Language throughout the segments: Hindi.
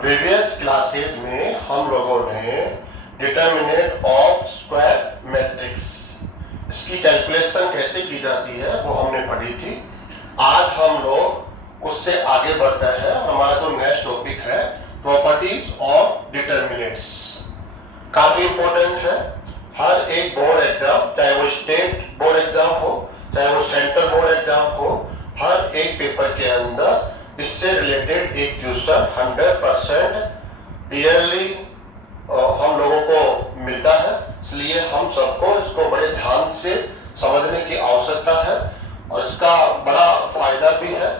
प्रीवियस क्लासेज में हम लोगों ने डिटर्मिनेंट ऑफ स्क्वायर मैट्रिक्स इसकी कैलकुलेशन कैसे की जाती है वो हमने पढ़ी थी। आज हम लोग उससे आगे बढ़ते हैं। हमारा जो नेक्स्ट टॉपिक है प्रॉपर्टीज ऑफ डिटर्मिनेंट्स, काफी इंपॉर्टेंट है। हर एक बोर्ड एग्जाम, चाहे वो स्टेट बोर्ड एग्जाम हो चाहे वो सेंट्रल बोर्ड एग्जाम हो, हर एक पेपर के अंदर इससे रिलेटेड एक क्वेश्चन 100% ईयरली हम लोगों को मिलता है। इसलिए हम सबको इसको बड़े ध्यान से समझने की आवश्यकता है और इसका बड़ा फायदा भी है।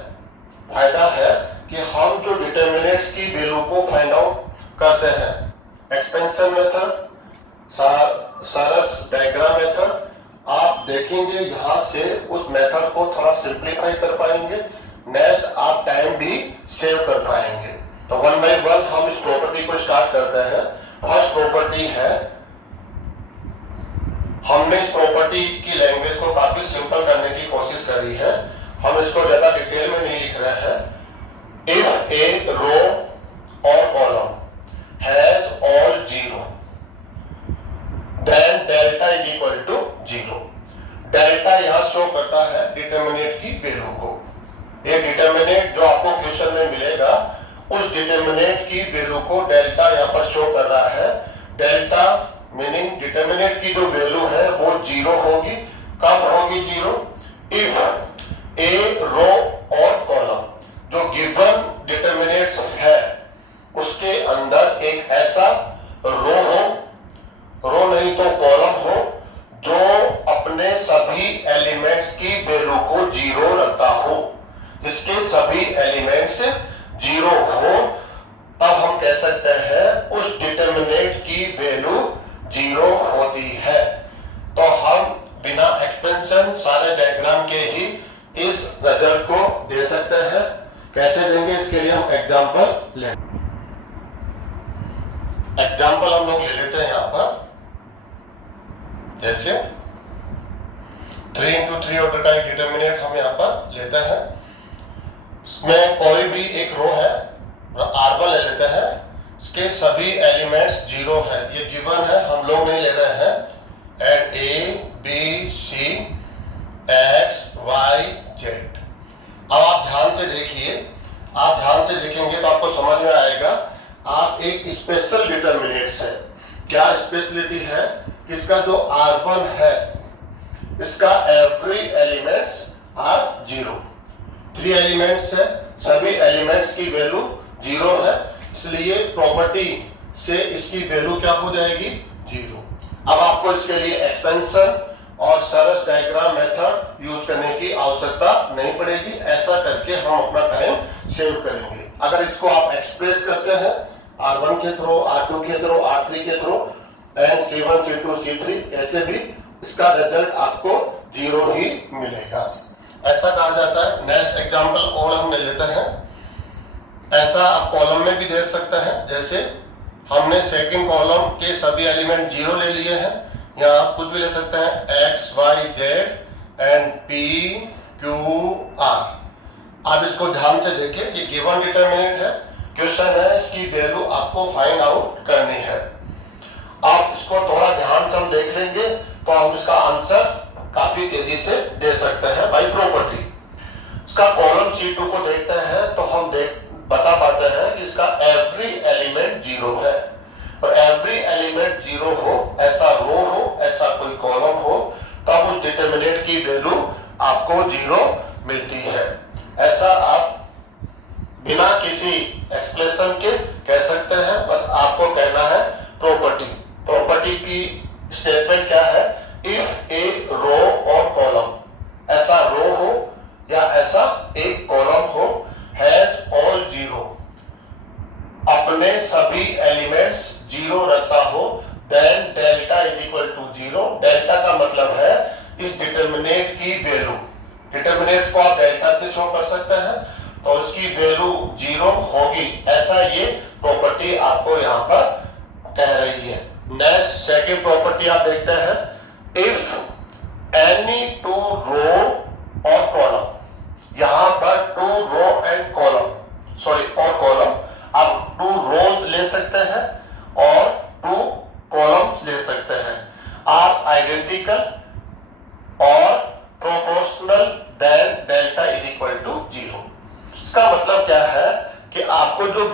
फायदा है कि हम जो डिटर्मिनेंट्स की वैल्यू को फाइंड आउट करते हैं, एक्सपेंशन मेथड, सरस डायग्राम मेथड, आप देखेंगे यहाँ से उस मेथड को थोड़ा सिंप्लीफाई कर पाएंगे। नेक्स्ट आप टाइम भी सेव कर पाएंगे। तो वन बाय वन हम इस प्रॉपर्टी को स्टार्ट करते हैं। फर्स्ट प्रॉपर्टी है, हमने इस प्रॉपर्टी की लैंग्वेज को काफी सिंपल करने की कोशिश करी है। हम इसको ज्यादा डिटेल में नहीं लिख रहे हैं। इफ ए रो और column has all zero then delta is equal to zero. Delta यहां शो करता है डिटर्मिनेंट की वैल्यू को। ये डिटर्मिनेंट जो आपको क्वेश्चन में मिलेगा उस डिटर्मिनेंट की वैल्यू को डेल्टा यहाँ पर शो कर रहा है। डेल्टा मीनिंग डिटर्मिनेंट की जो वैल्यू है वो जीरो होगी। कब होगी जीरो? इफ ए रो और कॉलम जो गिवन डिटर्मिनेंट्स है उसके अंदर एक ऐसा रो नहीं तो कॉलम हो जो अपने सभी एलिमेंट्स की वैल्यू को जीरो रखता हो, जिसके सभी एलिमेंट्स जीरो हो, तब हम कह सकते हैं उस डिटर्मिनेंट की वैल्यू जीरो होती है। तो हम बिना एक्सपेंशन सारे डायग्राम के ही इस रिजल्ट को दे सकते हैं। कैसे देंगे इसके लिए हम एग्जांपल ले हम लोग ले लेते हैं यहाँ पर। जैसे 3 into 3 ऑर्डर का एक डिटर्मिनेंट हम यहाँ पर लेते हैं। इसमें कोई भी एक रो है, R1 ले लेते हैं, इसके सभी एलिमेंट्स जीरो है। ये गिवन है, हम लोग नहीं ले रहे हैं। And A, B, C, X, Y, Z। अब आप ध्यान से देखिए, आप ध्यान से देखेंगे तो आपको समझ में आएगा। आप एक स्पेशल डिटर्मिनेंट्स है। क्या स्पेशलिटी है? इसका जो R1 है इसका every elements are zero. 3 elements है, सभी एलिमेंट्स की वैल्यू जीरो है, इसलिए प्रॉपर्टी से इसकी वैल्यू क्या हो जाएगी? जीरो। अब आपको इसके लिए एक्सपेंशन और सरस डायग्राम मेथड यूज करने की आवश्यकता नहीं पड़ेगी। ऐसा करके हम अपना टाइम सेव करेंगे। अगर इसको आप एक्सप्रेस करते हैं R1 के थ्रू, R2 के थ्रू, R3 के through and C1, C2, C3, ऐसे भी इसका रिजल्ट आपको जीरो ही मिलेगा। ऐसा कहा जाता है। नेक्स्ट एग्जांपल और हम ले लेते हैं। ऐसा आप कॉलम में भी दे सकते हैं। जैसे हमने सेकंड कॉलम के सभी एलिमेंट जीरो ले लिए हैं। यहाँ आप कुछ भी ले सकते हैं, X, Y, Z and P, Q, R। आप इसको ध्यान से देखिए, ये गिवन डिटर्मिनेंट है, क्वेश्चन है, इसकी वैल्यू आपको फाइंड आउट करनी है। आप इसको थोड़ा ध्यान से हम देख लेंगे तो हम इसका आंसर काफी तेजी से दे सकते हैं बाय प्रॉपर्टी। इसका कॉलम C2 को देखते हैं तो हम बता पाते हैं कि इसका एवरी एलिमेंट जीरो है। और एवरी एलिमेंट जीरो हो, ऐसा रो हो, ऐसा कोई कॉलम हो, तब उस डिटर्मिनेंट की वैल्यू आपको जीरो मिलती है। ऐसा आप बिना किसी एक्सप्लेनेशन के कह सकते हैं। बस आपको कहना है प्रॉपर्टी की स्टेटमेंट क्या है? इफ ए रो और कॉलम, ऐसा रो हो या ऐसा एक कॉलम हो, हैज ऑल जीरो, अपने सभी एलिमेंट्स जीरो रखता हो, then delta is equal to zero. Delta का मतलब है इस डिटर्मिनेंट की वैल्यू। डिटर्मिनेंट को आप डेल्टा से शो कर सकते हैं, तो इसकी वैल्यू जीरो होगी। ऐसा ये प्रॉपर्टी आपको यहाँ पर कह रही है। नेक्स्ट सेकंड प्रॉपर्टी आप देखते हैं। इफ एनी टू रो और कॉलम, यहां पर two row and column, sorry और कॉलम, अब टू रो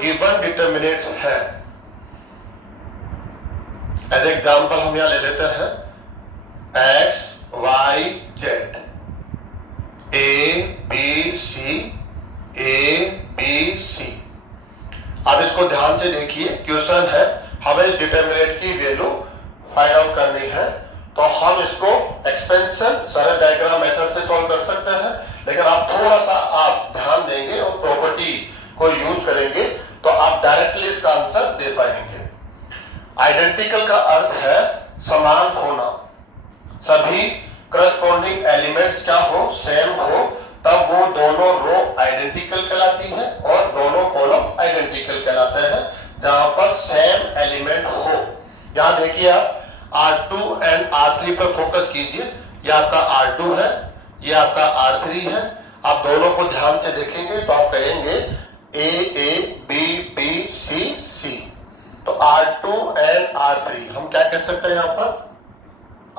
गिवन डिटर्मिनेंट्स है, एज एग्जाम्पल हम यहां ले लेते हैं x y z, a b c। अब इसको ध्यान से देखिए, क्वेश्चन है हमें इस डिटर्मिनेंट की वैल्यू फाइंड आउट करनी है, तो हम इसको एक्सपेंशन सरल डायग्राम मेथड से सॉल्व कर सकते हैं, लेकिन आप थोड़ा सा आप ध्यान देंगे और प्रॉपर्टी को यूज करेंगे तो आप डायरेक्टली इसका आंसर दे पाएंगे। आइडेंटिकल का अर्थ है समान होना, सभी करस्पॉन्डिंग एलिमेंट्स क्या हो, सेम हो, तब वो दोनों रो आइडेंटिकल कहलाती है और दोनों कॉलम आइडेंटिकल कहलाते हैं, जहां पर सेम एलिमेंट हो। यहां देखिए आप R2 एंड R3 पर फोकस कीजिए, ये आपका R2 है, ये आपका R3 है। आप दोनों को ध्यान से देखेंगे तो आप कहेंगे A B B C C, तो R2 एंड R3 हम क्या कह सकते हैं, यहां पर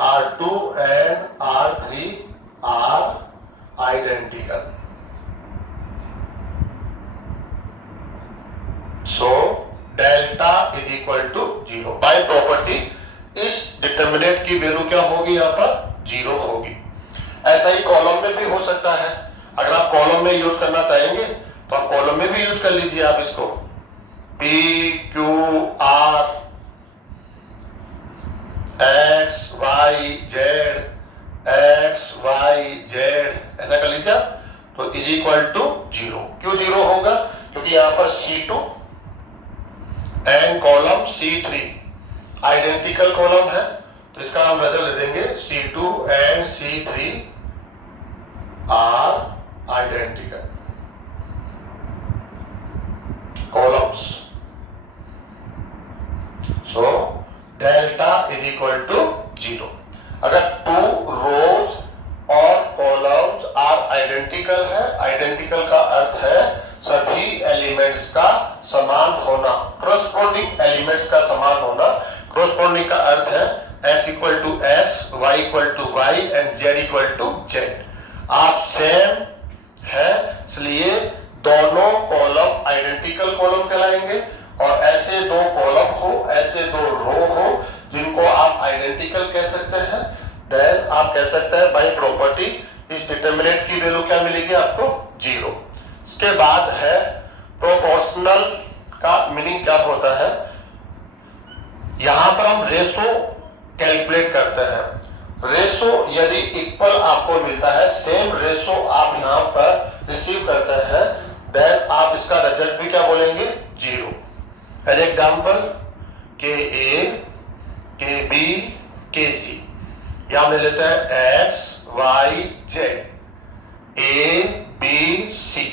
R2 and R3 are identical. So delta is equal to 0। By property इस डिटर्मिनेंट की वैल्यू क्या होगी, यहां पर 0 होगी। ऐसा ही कॉलम में भी हो सकता है, अगर आप कॉलम में यूज करना चाहेंगे तो आप कॉलम में भी यूज कर लीजिए। आप इसको P Q R X Y Z ऐसा कर लीजिए आप, तो इज इक्वल टू 0। क्यों 0 होगा, क्योंकि यहां पर C2 and column C3 identical column है, तो इसका हम नजर ले देंगे C2 and C3 are identical columns. So delta is equal to 0। अगर 2 रोज और कॉलम्स आर आइडेंटिकल है, आइडेंटिकल का अर्थ है सभी एलिमेंट्स का समान होना, करस्पॉन्डिंग एलिमेंट्स का समान होना। करस्पॉन्डिंग का अर्थ है x equal to x, y equal to y and z equal to z। आप सेम है, इसलिए दोनों कॉलम आइडेंटिकल कॉलम कहलाएंगे, और ऐसे दो कॉलम हो, ऐसे दो रो हो जिनको आप आइडेंटिकल कह सकते हैं, देन आप कह सकते हैं बाय प्रॉपर्टी इस डिटर्मिनेंट की वैल्यू क्या मिलेगी आपको, 0। इसके बाद है प्रोपोर्शनल का मीनिंग क्या होता है, यहां पर हम रेशो कैलकुलेट करते हैं। रेशो यदि इक्वल आपको मिलता है, सेम रेशो आप यहां पर रिसीव करते हैं, देन आप इसका रिजल्ट भी क्या बोलेंगे, 0। As example KA KB KC, यहां ले लेते हैं X Y Z ABC।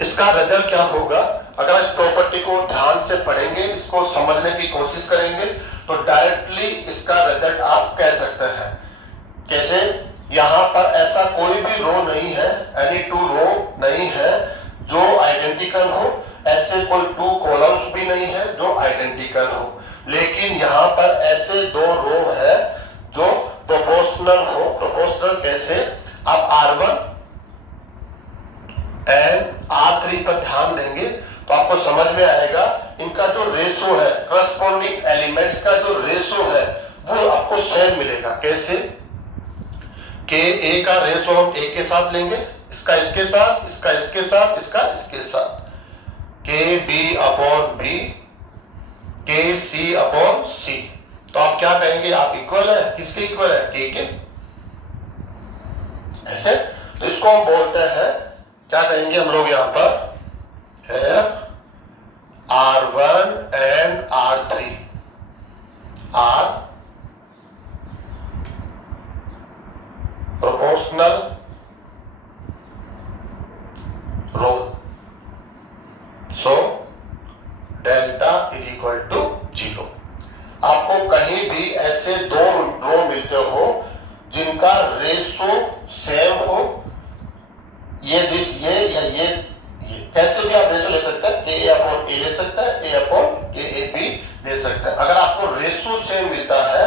इसका रिजल्ट क्या होगा, अगर इस प्रॉपर्टी को ध्यान से पढ़ेंगे, इसको समझने की कोशिश करेंगे, तो डायरेक्टली इसका रिजल्ट आप कह सकते हैं। कैसे, यहां पर ऐसा कोई भी रो नहीं है, एनी 2 रो नहीं है जो आइडेंटिकल हो, ऐसे कोई 2 कॉलम्स भी नहीं है जो आइडेंटिकल हो, लेकिन यहां पर ऐसे 2 रो है जो प्रोपोर्शनल हो। प्रोपोर्शनल कैसे, आप R1 एंड R3 पर ध्यान देंगे तो आपको समझ में आएगा, इनका जो रेशो है, करस्पॉन्डिंग एलिमेंट्स का जो रेशो है वो आपको सेम मिलेगा। कैसे, के ए का रेशो हम ए के साथ लेंगे, इसका इसके साथ, इसका इसके साथ, इसका इसके साथ, के बी अपॉन बी, के सी अपॉन सी। तो आप क्या कहेंगे, आप इक्वल है, किसके इक्वल है, के। ऐसे, तो इसको हम बोलते हैं, क्या कहेंगे हम लोग यहां पर है R1 and R3 are proportional row. So delta is equal to 0। आपको कहीं भी ऐसे 2 रो मिलते हो जिनका रेशो सेम हो, ये कैसे भी आप रेशो ले सकते हैं, के ए अपॉन ए ले सकते हैं, ए अपॉन के ए बी ले सकते हैं। अगर आपको रेशो सेम मिलता है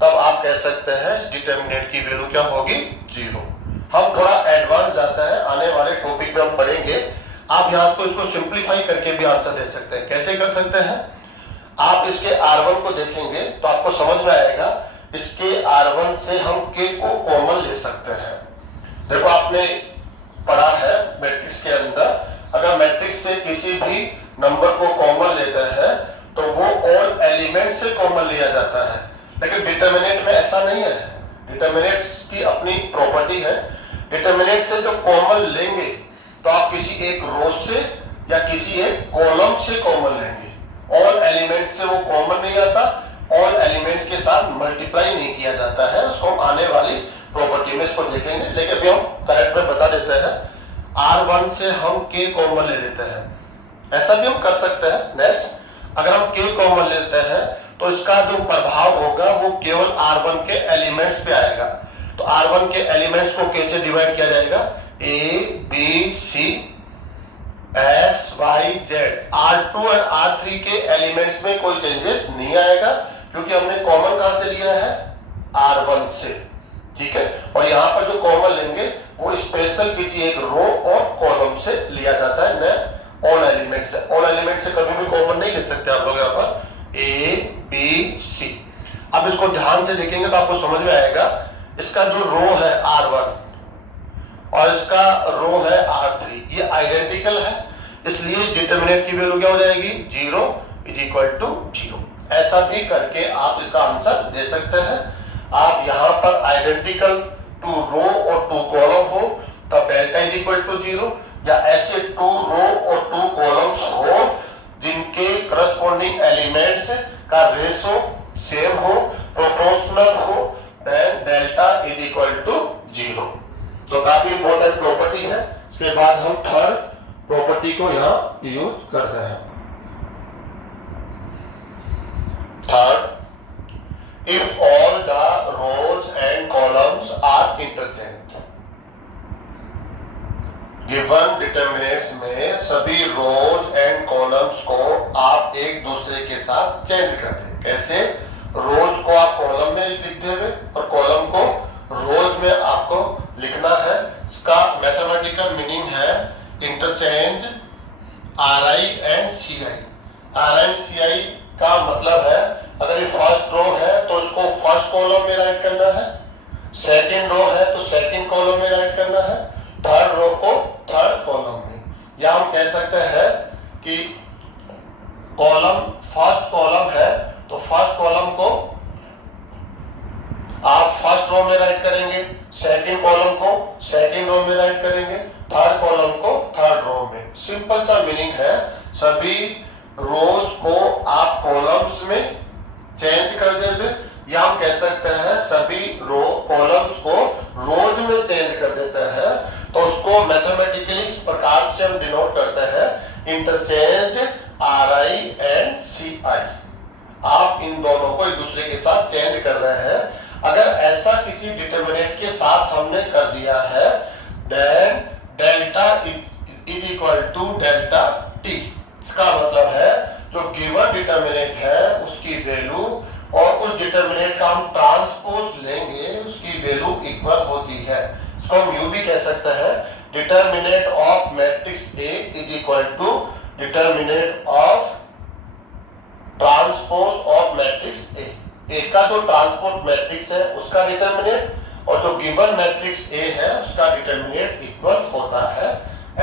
तब आप कह सकते हैं डिटर्मिनेंट की वैल्यू क्या होगी, 0। हम थोड़ा एडवांस जाते हैं, आने वाले टॉपिक में हम पढ़ेंगे आप यहाँ को इसको सिंप्लीफाई करके भी आंसर दे सकते हैं। कैसे कर सकते हैं? आप इसके R1 को देखेंगे तो आपको समझ में आएगा, इसके R1 से हम K को कॉमन ले सकते हैं। देखो आपने पढ़ा है मैट्रिक्स के अंदर, अगर मैट्रिक्स से किसी भी नंबर को कॉमन लेते हैं तो वो ऑल एलिमेंट से कॉमन लिया जाता है, लेकिन डिटर्मिनेंट में ऐसा नहीं है। डिटर्मिनेंट्स की अपनी प्रॉपर्टी है, डिटर्मिनेंट से जो कॉमन लेंगे तो आप किसी एक रो से या किसी एक कॉलम से कॉमन लेंगे। ऑल एलिमेंट से वो कॉमन नहीं आता, ऑल एलिमेंट्स के साथ मल्टीप्लाई नहीं किया जाता है। उसको हम आने वाली प्रॉपर्टी में इसको देखेंगे, लेकिन अभी हम करेक्ट में बता देते हैं। R1 से हम K कॉमन ले लेते हैं, ऐसा भी हम कर सकते हैं। नेक्स्ट, अगर हम K कॉमन लेते हैं तो इसका जो प्रभाव होगा वो केवल R1 के एलिमेंट्स पे आएगा। तो R1 के एलिमेंट्स को कैसे डिवाइड किया जाएगा? A, B, C, X, Y, Z। R2 और R3 के एलिमेंट्स में कोई चेंजेस नहीं आएगा, क्योंकि हमने कॉमन कहां से लिया है? R1 से। ठीक है, और यहाँ पर जो कॉमन लेंगे वो स्पेशल किसी एक रो और कॉलम से लिया जाता है, न ऑल एलिमेंट से। ऑल एलिमेंट से कभी भी कॉमन नहीं ले सकते आप लोग यहाँ पर। A, B, C। अब इसको ध्यान से देखेंगे तो आपको समझ में आएगा, इसका जो रो है R1 और इसका रो है R3, ये आइडेंटिकल है, इसलिए डिटर्मिनेंट की वैल्यू क्या हो जाएगी? 0 = 0। ऐसा भी करके आप इसका आंसर दे सकते हैं। आप यहाँ पर आइडेंटिकल टू रो और टू कॉलम हो तब डेल्टा = 0, या ऐसे 2 रो और 2 कॉलम्स हो जिनके करस्पॉन्डिंग एलिमेंट्स का रेशो सेम हो, प्रोपोर्शनल हो, देन डेल्टा = 0। तो काफी इंपॉर्टेंट प्रॉपर्टी है। इसके बाद हम थर्ड प्रॉपर्टी को यहाँ यूज करते हैं। Third, if all the rows and columns are interchanged, given determinants में सभी रोज एंड कॉलम्स को आप एक दूसरे के साथ चेंज कर दें। कैसे? रोज को आप कॉलम में लिख देंगे और कॉलम को रोज में आपको लिखना है। इसका मैथमेटिकल मीनिंग है interchange RI and CI। RI and CI का मतलब है, अगर ये फर्स्ट रो है तो उसको फर्स्ट कॉलम में राइट करना है, सेकंड रो है तो सेकंड कॉलम में राइट करना है, थर्ड रो को थर्ड कॉलम में। या हम कह सकते हैं कि कॉलम फर्स्ट कॉलम है तो फर्स्ट कॉलम को आप फर्स्ट रो में राइट करेंगे, सेकंड कॉलम को सेकंड रो में राइट करेंगे, थर्ड कॉलम को थर्ड रो में। सिंपल सा मीनिंग है, सभी रोज को आप कॉलम्स में चेंज कर देंगे, या हम कह सकते हैं सभी रो कॉलम्स को रोज में चेंज कर देते हैं। तो उसको मैथमेटिकली इस प्रकार से हम डिनोट करते हैं, इंटरचेंज RI एंड CI। आप इन दोनों को एक दूसरे के साथ चेंज कर रहे हैं। अगर ऐसा किसी डिटर्मिनेंट के साथ हमने कर दिया है, देन डेल्टा = डेल्टा T। इसका मतलब है जो गिवन डिटर्मिनेंट है उसकी वैल्यू और उस डिटर्मिनेंट का हम ट्रांसपोज लेंगे, उसकी वैल्यू इक्वल होती है। इसको हम यूं भी कह सकते हैं, determinant of matrix A = determinant of transpose of matrix A। A का जो ट्रांसपोज मैट्रिक्स है उसका डिटर्मिनेंट और जो गिवन मैट्रिक्स A है उसका डिटर्मिनेंट इक्वल होता है।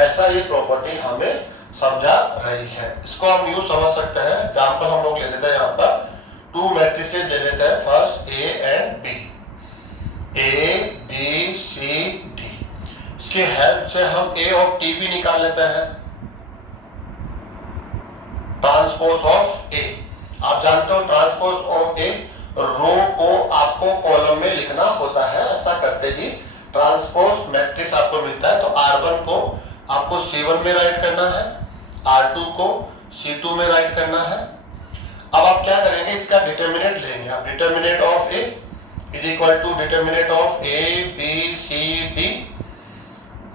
ऐसा ये प्रॉपर्टी हमें समझा रही है। इसको हम यूं समझ सकते हैं, एग्जांपल हम लोग ले लेते हैं। यहाँ पर 2 मैट्रिसेस ले लेते हैं, first A and B, A B C D। इसकी हेल्प से हम A और T भी निकाल लेते हैं, ट्रांसपोज ऑफ A। आप जानते हो ट्रांसपोज ऑफ A रो को आपको कॉलम में लिखना होता है। ऐसा करते ही ट्रांसपोज मैट्रिक्स आपको मिलता है। तो R1 को आपको C1 में राइट करना है, R2 को C2 में राइट करना है। अब आप क्या करेंगे, इसका डिटर्मिनेंट लेंगे। आप determinant of A = determinant of A B C D,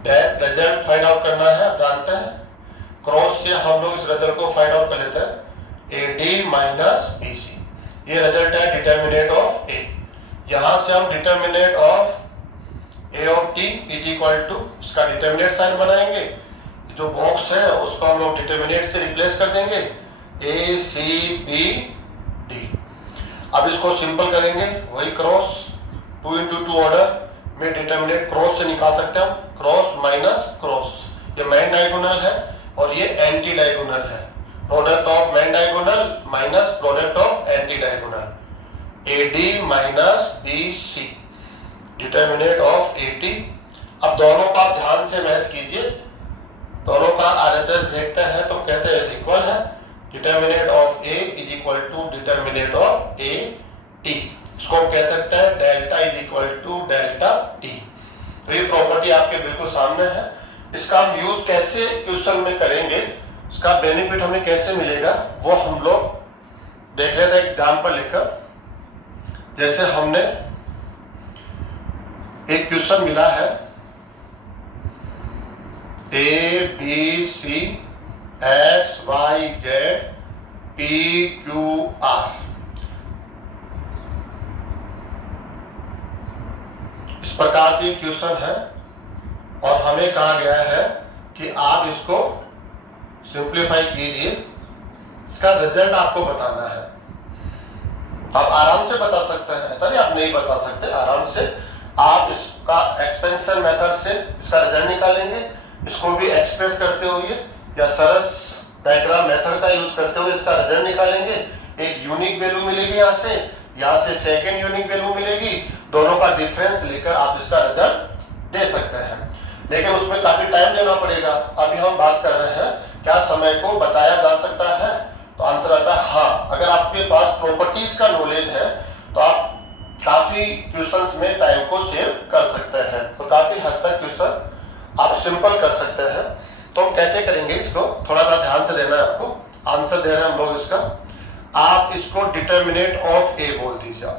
that result find out करना है। आप जानते हैं क्रॉस से हम लोग इस रिजल्ट को फाइंड आउट कर लेते हैं, AD - BC। ये रिजल्ट है डिटर्मिनेंट ऑफ A। यहां से हम determinant of A of T = इसका डिटर्मिनेंट साइन बनाएंगे, जो बॉक्स है उसको हम लोग डिटर्मिनेट से रिप्लेस कर देंगे, ए सी बी डी। अब इसको सिंपल करेंगे, वही क्रॉस 2 into 2 ऑर्डर में डिटर्मिनेट क्रॉस से निकाल सकते हैं हम, क्रॉस माइनस क्रॉस, ये मेन डायगोनल है और ये एंटी डायगोनल है। Product of main diagonal minus product of anti diagonal, AD minus BC, determinate of AD। अब दोनों का ध्यान से मैच कीजिए, दोनों का RHS देखते हैं तो कहते हैं इक्वल है, determinant of A is equal to determinant of AT। इसको हम कह सकते हैं delta is equal to delta T। तो ये प्रॉपर्टी आपके बिल्कुल सामने है। इसका हम यूज कैसे क्वेश्चन में करेंगे, इसका बेनिफिट हमें कैसे मिलेगा, वो हम लोग देख लेते हैं एग्जाम्पल लेकर। जैसे हमने एक क्वेश्चन मिला है, ABC XYZ PQR, इस प्रकार से क्वेश्चन है और हमें कहा गया है कि आप इसको सिंप्लीफाई कीजिए, इसका रिजल्ट आपको बताना है। आप आराम से बता सकते हैं, ऐसा नहीं आप नहीं बता सकते, आराम से आप इसका एक्सपेंशन मेथड से इसका रिजल्ट निकालेंगे, इसको भी एक्सप्रेस करते हुए या सरस डायग्राम मेथड का यूज करते हुए इसका रिजल्ट निकालेंगे। एक यूनिक वैल्यू मिलेगी यहाँ से सेकेंड यूनिक वैल्यू मिलेगी, दोनों का डिफरेंस लेकर आप इसका रिजल्ट दे सकते हैं। लेकिन उसमें काफी टाइम देना पड़ेगा। अभी हम बात कर रहे हैं क्या समय को बचाया जा सकता है, तो आंसर आता है हाँ। अगर आपके पास प्रॉपर्टीज का नॉलेज है तो आप काफी क्वेश्चंस में टाइम को सेव कर सकते हैं, तो काफी हद तक क्वेश्चन आप सिंपल कर सकते हैं। तो हम कैसे करेंगे इसको, थोड़ा सा ध्यान से देना है आपको। आंसर दे रहे हैं हम लोग इसका, आप इसको डिटर्मिनेट ऑफ ए बोल दीजिए।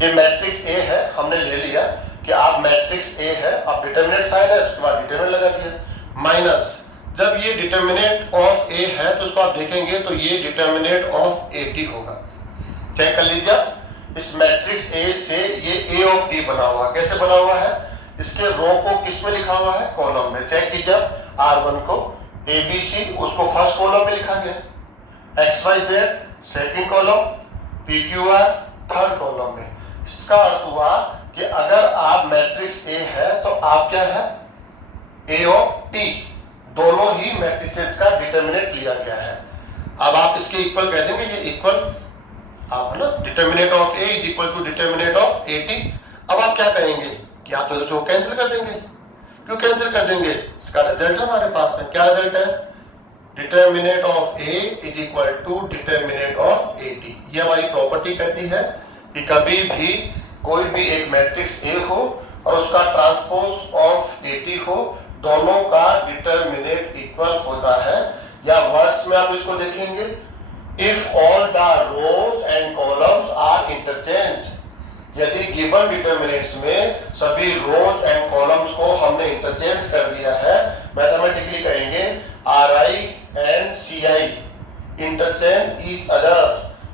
ये मैट्रिक्स ए है, हमने ले लिया कि आप मैट्रिक्स ए है, आप डिटर्मिनेट साइड है, उसके बाद डिटर्मिनेट लगा दिया, माइनस जब ये डिटर्मिनेट ऑफ ए है तो उसको आप देखेंगे तो ये डिटर्मिनेट ऑफ AT होगा। चेक कर लीजिए, इस मैट्रिक्स ए से ये A ऑफ T बना हुआ, कैसे बना हुआ है, इसके रो को किस में लिखा हुआ है, कॉलम में। चेक कीजिए, R1 को ABC उसको फर्स्ट कॉलम में लिखा गया, XYZ second column, PQR third column में। इसका अर्थ हुआ कि अगर आप मैट्रिक्स ए है तो आप क्या है, A ऑफ T, दोनों ही मैट्रिसेस का डिटर्मिनेट लिया गया है। अब आप इसके इक्वल कह देंगे, ये इक्वल आप है ना, determinant of A is equal to determinant of AT। अब आप क्या कहेंगे कि आप तो कैंसिल कर देंगे। क्यों कैंसिल कर देंगे, इसका रिजल्ट है हमारे पास में, क्या रिजल्ट है, determinant of A is equal to determinant of AT। ये हमारी प्रॉपर्टी कहती है कि कभी भी कोई भी एक मैट्रिक्स A हो और उसका ट्रांसपोज ऑफ AT हो, दोनों का डिटर्मिनेट इक्वल होता है। या वर्ड्स में आप इसको देखेंगे, if all the rows and columns are interchange. यदि गिवन डिटर्मिनेट्स में सभी रोज एंड कॉलम्स को हमने इंटरचेंज कर दिया है, मैथमेटिकली कहेंगे RI and CI interchange each other.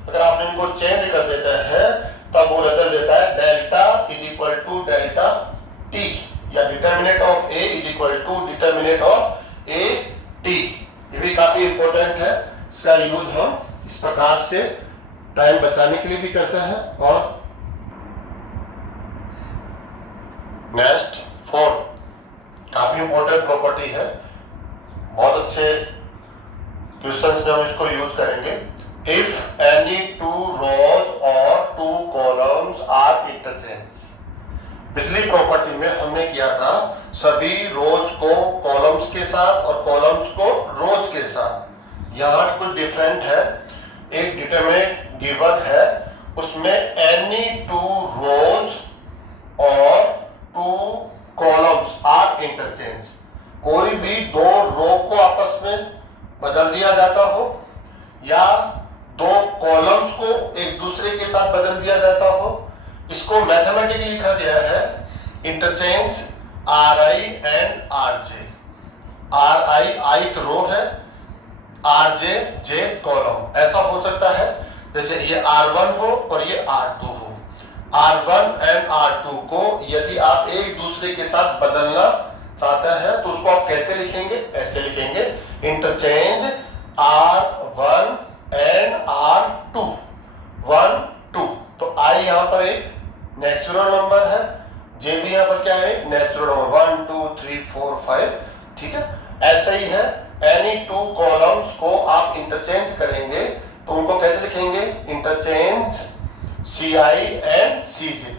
अगर आप इनको चेंज कर देते हैं तब वो रिजल्ट देता है delta is equal to delta T, या determinant of A is equal to determinant of AT। ये भी काफी इंपॉर्टेंट है, इसका यूज हम इस प्रकार से टाइम बचाने के लिए भी करते हैं। और नेक्स्ट 4 काफी इंपॉर्टेंट प्रॉपर्टी है, बहुत अच्छे क्वेश्चंस में हम इसको यूज करेंगे। इफ एनी 2 rows और 2 columns आर इंटरचेंज। पिछली प्रॉपर्टी में हमने किया था सभी रोज को कॉलम्स के साथ और कॉलम्स को रोज के साथ। यहाँ कुछ डिफरेंट है, एक डिटरमिनेट गिवन है, उसमें एनी 2 rows और 2 columns आर इंटरचेंज। कोई भी 2 रो को आपस में बदल दिया जाता हो या 2 कॉलम्स को एक दूसरे के साथ बदल दिया जाता हो, इसको मैथमेटिकली लिखा गया है interchange RI and RJ। RI ith रो है, RJ J कॉलम। ऐसा हो सकता है जैसे ये R1 हो और ये R2 हो। R1 एंड R2 को यदि आप एक दूसरे के साथ बदलना चाहते हैं तो उसको आप कैसे लिखेंगे, ऐसे लिखेंगे, इंटरचेंज R1 एंड R2, 1 2। तो I यहाँ पर एक नेचुरल नंबर है, J भी यहाँ पर क्या है, नेचुरल नंबर, 1 2 3 4 5, ठीक है। ऐसे ही है, एनी टू कॉलम्स को आप इंटरचेंज करेंगे तो उनको कैसे लिखेंगे, interchange CI and CJ।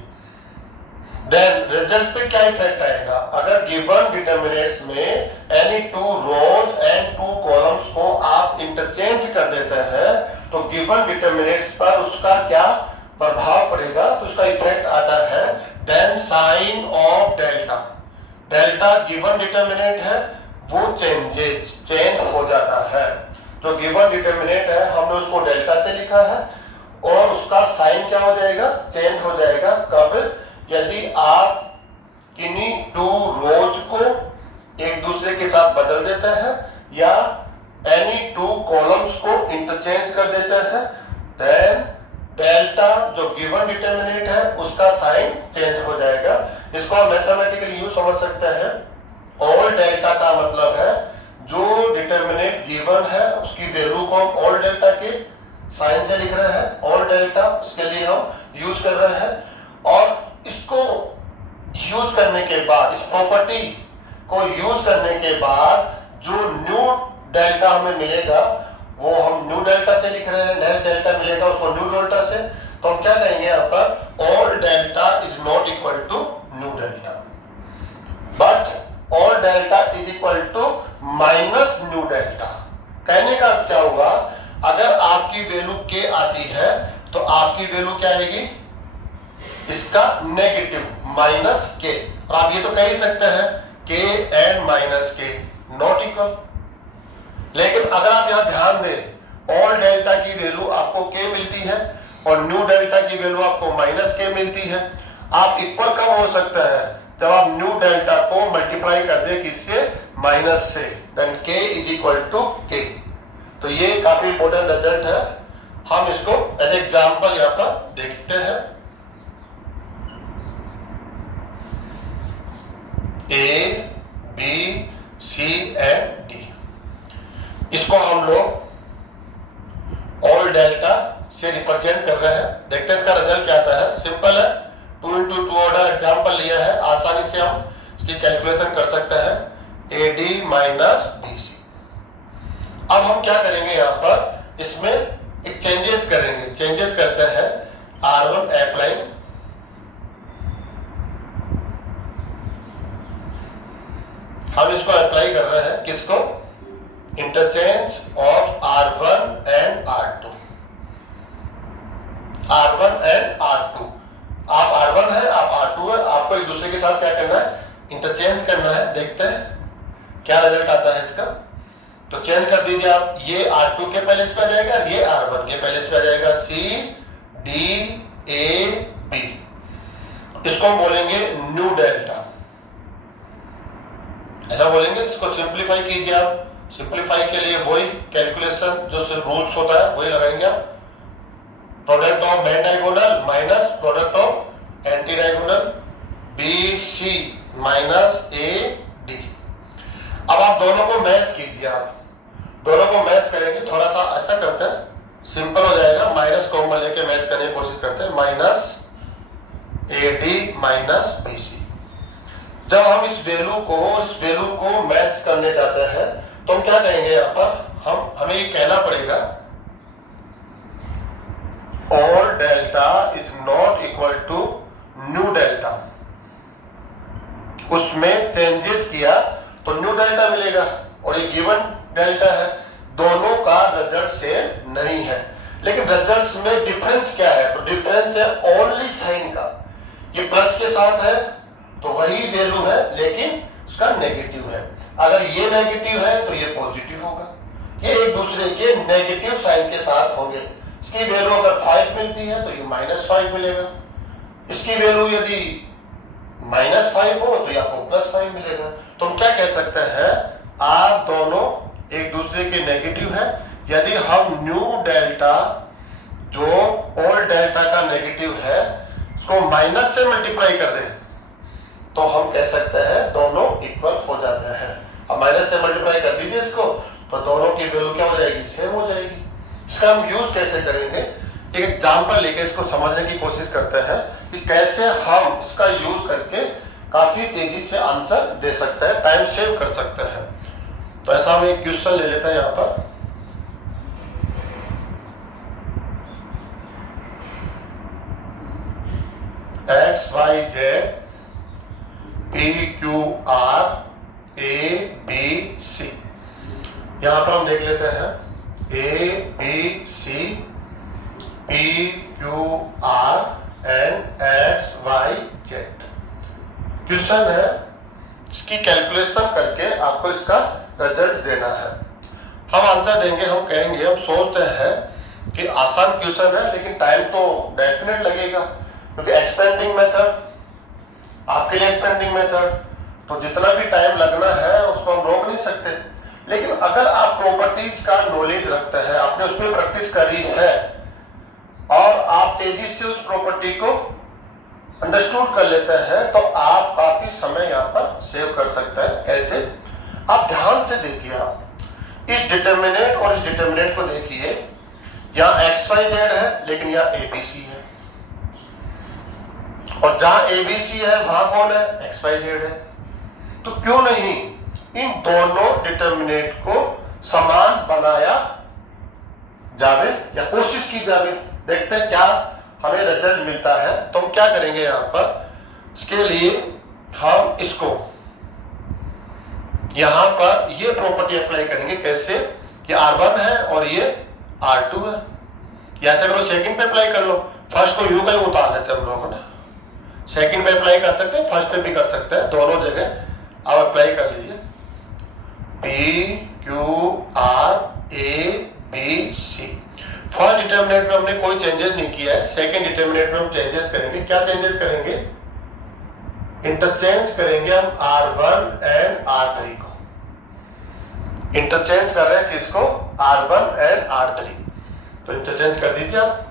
Then result पे क्या इफेक्ट आएगा, अगर गिवन डिटरमिनेंट्स में any two rows and two columns को आप इंटरचेंज कर देते हैं तो गिवन डिटरमिनेंट्स पर उसका क्या प्रभाव पड़ेगा, तो उसका इफेक्ट आता है then sign of delta. Delta given determinant है, वो चेंज हो जाता है। जो गिवन डिटरमिनेंट है हमने उसको डेल्टा से लिखा है और उसका साइन क्या हो जाएगा, चेंज हो जाएगा। कब, यदि आप किन्हीं टू रोज को एक दूसरे के साथ बदल देते हैं या एनी टू कॉलम्स को इंटरचेंज कर देते हैं, देन डेल्टा जो गिवन डिटरमिनेंट है उसका साइन चेंज हो जाएगा। इसको हम मैथमेटिकली यूज समझ सकते हैं, ऑल डेल्टा का मतलब है जो डिटरमिनेंट गिवन है उसकी वैल्यू को हम ऑल डेल्टा के साइन से लिख रहे हैं, ऑल डेल्टा उसके लिए हम यूज कर रहे हैं। और इसको यूज करने के बाद, इस प्रॉपर्टी को यूज करने के बाद जो न्यू डेल्टा हमें मिलेगा वो हम न्यू डेल्टा से लिख रहे हैं, नया डेल्टा मिलेगा उसको न्यू डेल्टा से। तो हम क्या कहेंगे यहाँ पर, old delta is not equal to new delta, but old delta is equal to minus new delta. कहने का क्या होगा, अगर आपकी वैल्यू के आती है तो आपकी वैल्यू क्या आएगी, इसका नेगेटिव माइनस के। और आप ये तो कह ही सकते हैं के एंड माइनस के नॉट इक्वल। लेकिन अगर आप यहां ध्यान दें, ऑल डेल्टा की वैल्यू आपको के मिलती है और न्यू डेल्टा की वैल्यू आपको माइनस के मिलती है। आप इक्वल कब हो सकते हैं, जब आप न्यू डेल्टा को मल्टीप्लाई कर दे किससे, माइनस से, देन के इज इक्वल टू के। तो ये काफी इंपॉर्टेंट रिजल्ट है, हम इसको एज एग्जांपल यहां पर देखते हैं। A B C and D, इसको हम लोग ऑल डेल्टा से रिप्रेजेंट कर रहे हैं। देखते हैं इसका रिजल्ट क्या आता है। सिंपल है, 2 into 2 ऑर्डर एग्जांपल लिया है, आसानी से हम इसकी कैलकुलेशन कर सकते हैं, AD माइनस BC। अब हम क्या करेंगे, यहाँ पर इसमें एक चेंजेस करेंगे। चेंजेस करते हैं, R1 अप्लाई, हम इसको अप्लाई कर रहे हैं किसको, interchange of R1 and R2, R1 and R2। आप R1 है, आप R2 है, आपको एक दूसरे के साथ क्या करना है, इंटरचेंज करना है। देखते हैं क्या रिजल्ट आता है इसका। तो चेंज कर दीजिए आप, ये R2 के पहले पे आ जाएगा, ये R1 के पहले पे आ जाएगा, C D A B। इसको हम बोलेंगे न्यू डेल्टा, ऐसा बोलेंगे। इसको सिंप्लीफाई कीजिए आप, सिंप्लीफाई के लिए वही कैलकुलेशन जो रूल्स होता है वही लगाएंगे आप, product of main diagonal minus product of anti diagonal, BC minus AD। अब आप दोनों को मैच कीजिए, आप दोनों को मैच करेंगे, थोड़ा सा ऐसा करते हैं, सिंपल हो जाएगा, माइनस कॉमन लेके मैच करने की कोशिश करते हैं, माइनस AD माइनस BC। जब हम इस वैल्यू को मैच करने जाते हैं तो हम क्या कहेंगे, यहाँ पर हमें ये कहना पड़ेगा, old delta is not equal to new delta. उसमें चेंजेस किया तो न्यू डेल्टा मिलेगा और ये गिवन डेल्टा है, दोनों का रिजल्ट सेम नहीं है। लेकिन रिजल्ट्स में डिफरेंस क्या है, तो डिफरेंस है ओनली साइन का। ये प्लस के साथ है तो वही वैल्यू है लेकिन उसका नेगेटिव है, अगर ये नेगेटिव है तो ये पॉजिटिव होगा। ये एक दूसरे के नेगेटिव साइन के साथ होंगे। इसकी वैल्यू अगर 5 मिलती है तो ये -5 मिलेगा, इसकी वैल्यू यदि -5 हो तो ये आपको +5 मिलेगा। तो हम क्या कह सकते हैं, आप दोनों एक दूसरे के नेगेटिव है। यदि हम न्यू डेल्टा जो ओल्ड डेल्टा का नेगेटिव है उसको माइनस से मल्टीप्लाई कर दें तो हम कह सकते हैं दोनों इक्वल हो जाते हैं। अब माइनस से मल्टीप्लाई कर दीजिए इसको, तो दोनों की वैल्यू क्या हो जाएगी, सेम हो जाएगी। इसका हम यूज कैसे करेंगे, एक एग्जांपल लेके इसको समझने की कोशिश करते हैं कि कैसे हम इसका यूज करके काफी तेजी से आंसर दे सकते हैं, टाइम सेव कर सकते हैं। तो ऐसा हम एक क्वेश्चन ले लेते हैं यहाँ पर। X Y Z P Q R A B C, यहां पर हम देख लेते हैं A B C P Q R and X Y Z. Question है, इसकी कैलकुलेशन करके आपको इसका रिजल्ट देना है। हम आंसर देंगे, हम कहेंगे, हम सोचते हैं कि आसान क्वेश्चन है लेकिन टाइम तो डेफिनेट लगेगा, क्योंकि एक्सपेंडिंग मेथड आपके लिए एक्सपेंडिंग मेथड, तो जितना भी टाइम लगना है उसको हम रोक नहीं सकते। लेकिन अगर आप प्रॉपर्टीज का नॉलेज रखते हैं, आपने उसमें प्रैक्टिस करी है और आप तेजी से उस प्रॉपर्टी को अंडरस्टूड कर लेते हैं, तो आप काफी समय यहाँ पर सेव कर सकते हैं। कैसे, आप ध्यान से देखिए, आप इस डिटर्मिनेंट और इस डिटर्मिनेंट को देखिए, यहाँ एक्स वाई जेड है लेकिन यहाँ एबीसी है, और जहां एबीसी है वहां कौन है, एक्स वाई जेड है। तो क्यों नहीं इन दोनों डिटर्मिनेंट को समान बनाया जावे या कोशिश की जावे, देखते हैं क्या हमें रिजल्ट मिलता है। तो हम क्या करेंगे यहाँ पर, इसके लिए हम इसको यहां पर ये प्रॉपर्टी अप्लाई करेंगे। कैसे, ये R1 है और ये R2 है, या ऐसा करो सेकंड पे अप्लाई कर लो, फर्स्ट को यू का ही उतार लेते हैं हम लोगों ने, सेकंड पे अप्लाई कर सकते हैं, फर्स्ट पे भी कर सकते हैं, दोनों जगह आप अप्लाई कर लीजिए। P Q R A B C, first determinant में हमने कोई चेंजेस नहीं किया है, सेकंड डिटर्मिनेंट में हम चेंजेस करेंगे। क्या चेंजेस करेंगे, इंटरचेंज करेंगे हम R1 एंड R3 को, इंटरचेंज कर रहे हैं किसको, R1 एंड R3, तो इंटरचेंज कर दीजिए आप,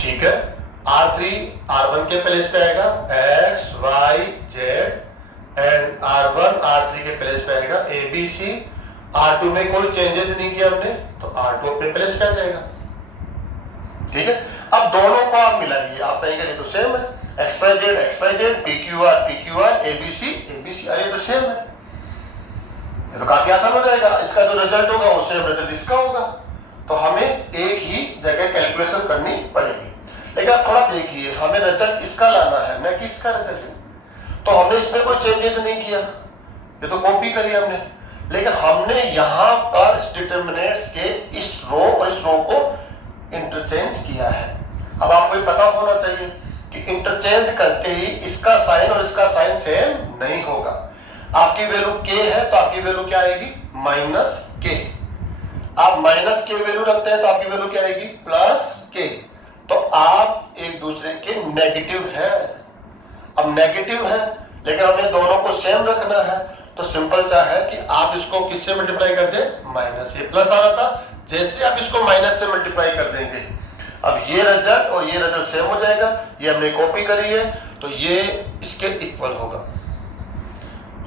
ठीक है। R3 R1 के प्लेस पे आएगा, x Y Z, and R1 R3 के प्लेस पे आएगा ABC। R2 में कोई चेंजेस नहीं किया हमने, तो R2 अपने प्लेस पे आ जाएगा, ठीक है। अब दोनों को आप मिलाइए, आप कहेंगे तो सेम है, X Y Z PQR ABC, अरे तो सेम है, ये तो काफी आसान हो जाएगा। इसका जो रिजल्ट होगा वो सेम रिजल्ट इसका होगा, तो हमें एक ही जगह कैलकुलेशन करनी पड़ेगी। लेकिन आप थोड़ा देखिए, हमें रिजल्ट इसका लाना है, न कि इसका रिजल्ट, तो हमने इसमें कोई चेंजेस नहीं किया, ये तो कॉपी करी हमने, लेकिन हमने यहाँ पर इस डिटर्मिनेंट्स के इस रो और इस रो को इंटरचेंज किया है। अब आपको ये पता होना चाहिए कि इंटरचेंज करते ही इसका साइन और इसका साइन सेम नहीं होगा। आपकी वैल्यू k है तो आपकी वैल्यू क्या आएगी, माइनस k। आप माइनस k वैल्यू रखते हैं तो आपकी वैल्यू क्या आएगी, प्लस k। तो आप एक दूसरे के नेगेटिव है। अब नेगेटिव है लेकिन हमें दोनों को सेम रखना है, तो सिंपल सा है कि आप इसको किससे मल्टीप्लाई कर दें, माइनस से। प्लस आ रहा था, जैसे आप इसको माइनस से मल्टीप्लाई कर देंगे, अब ये रिजल्ट और ये रिजल्ट सेम हो जाएगा, ये हमने कॉपी करी है, तो ये इसके इक्वल होगा।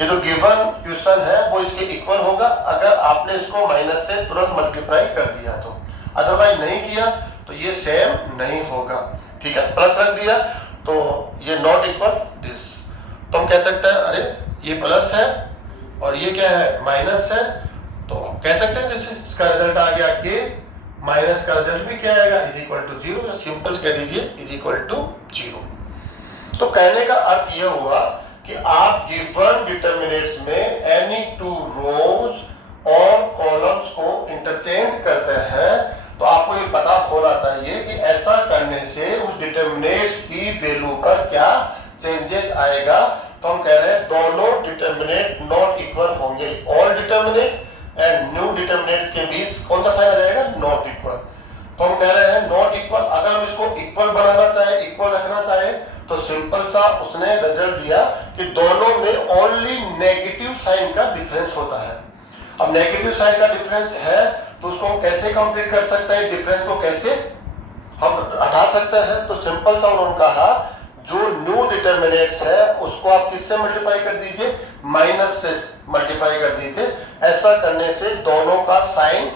ये जो गिवन क्वेश्चन है वो इसके इक्वल होगा अगर आपने इसको माइनस से तुरंत मल्टीप्लाई कर दिया तो, अदरवाइज नहीं किया तो ये सेम नहीं होगा, ठीक है। प्लस रख दिया तो ये नॉट इक्वल दिस, तो हम कह सकते हैं अरे ये प्लस है और ये क्या है, माइनस है, तो हम कह सकते हैं जैसे इसका रिजल्ट आ गया के, माइनस का रिजल्ट भी क्या आएगा, इज इक्वल टू 0, सिंपल कह दीजिए इज इक्वल टू 0। तो कहने का अर्थ यह हुआ कि आप गिवन डिटर्मिनेंट्स में एनी टू रोज और कॉलम्स को इंटरचेंज करते हैं, तो आपको ये पता होना चाहिए कि ऐसा करने से उस डिटर्मिनेंट्स की वैल्यू पर क्या चेंजेस आएगा। तो हम कह रहे हैं दोनों डिटर्मिनेंट नॉट इक्वल होंगे, all determinant and new determinants के बीच कौन सा साइन रहेगा, नॉट इक्वल। तो हम कह रहे हैं नॉट इक्वल, अगर हम इसको इक्वल बनाना चाहे, इक्वल रखना चाहे, तो सिंपल सा उसने रिजल्ट दिया कि दोनों में ओनली नेगेटिव साइन का डिफरेंस होता है। अब नेगेटिव साइन का डिफरेंस है तो उसको हम कैसे कंप्लीट कर सकते हैं, डिफरेंस को कैसे हम हटा सकते हैं, तो सिंपल सा उन्होंने कहा जो न्यू डिटर्मिनेट्स है उसको आप किससे मल्टीप्लाई कर दीजिए, माइनस से मल्टीप्लाई कर दीजिए। ऐसा करने से दोनों का साइन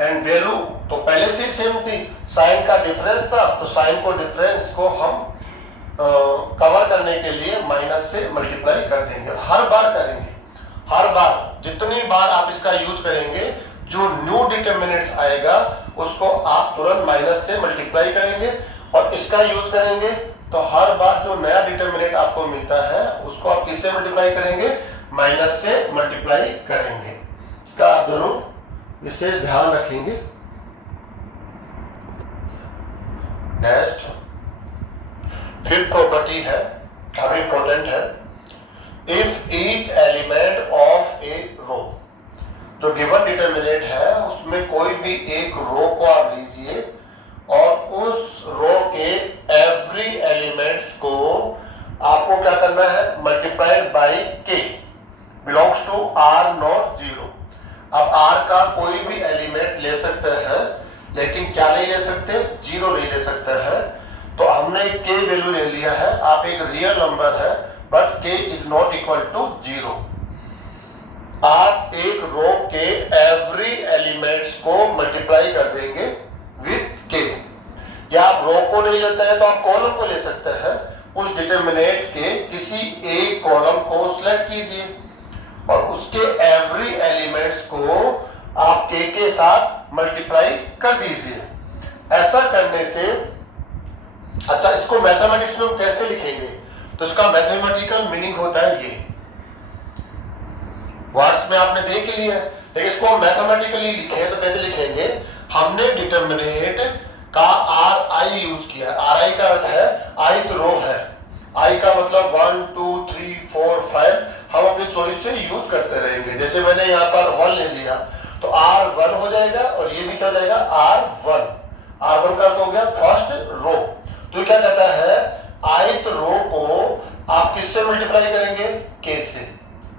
एंड वैल्यू तो पहले से सेम थी, साइन का डिफरेंस था, तो साइन को डिफरेंस को हम कवर करने के लिए माइनस से मल्टीप्लाई कर देंगे। हर बार करेंगे, हर बार जितनी बार आप इसका यूज करेंगे, जो न्यू डिटर्मिनेट्स आएगा उसको आप तुरंत माइनस से मल्टीप्लाई करेंगे और इसका यूज करेंगे। तो हर बार जो नया डिटर्मिनेट आपको मिलता है उसको आप किससे मल्टीप्लाई करेंगे, माइनस से मल्टीप्लाई करेंगे। इसका आप जरूर विशेष ध्यान रखेंगे। नेक्स्ट फिफ्थ प्रॉपर्टी है, काफी इंपॉर्टेंट है। इफ ईच एलिमेंट ऑफ ए रो, जो गिवन डिटर्मिनेट है उसमें कोई भी एक रो को आप लीजिए और उस रो के एवरी एलिमेंट्स को आपको क्या करना है, multiplied by K belongs to R not zero. अब आर का कोई भी एलिमेंट ले सकते हैं, लेकिन क्या नहीं ले सकते, जीरो नहीं ले सकते हैं। तो हमने के वैल्यू ले लिया है, आप एक रियल नंबर है but K is not equal to zero. आप एक रो के एवरी एलिमेंट्स को मल्टीप्लाई कर देंगे विथ के, या आप रो को नहीं लेते हैं तो आप कॉलम को ले सकते हैं। उस डिटर्मिनेट के किसी एक कॉलम को सिलेक्ट कीजिए और उसके एवरी एलिमेंट्स को आप के साथ मल्टीप्लाई कर दीजिए। ऐसा करने से, अच्छा इसको मैथमेटिक्स में कैसे लिखेंगे, तो इसका मैथमेटिकल मीनिंग होता है ये, वर्ड्स में आपने देख लिया है, लेकिन इसको मैथमेटिकली लिखे तो कैसे लिखेंगे, हमने डिटर्मिनेट का आर आई यूज किया। आर आई का अर्थ है ith रो है, आई का मतलब 1 2 3 4 5 हम अपनी चॉइस से यूज करते रहेंगे। जैसे मैंने यहाँ पर 1 ले लिया तो R1 हो जाएगा और ये भी क्या हो जाएगा R1। R1 का अर्थ हो गया फर्स्ट रो। तो क्या कहता है, ith रो को आप किससे मल्टीप्लाई करेंगे, के से,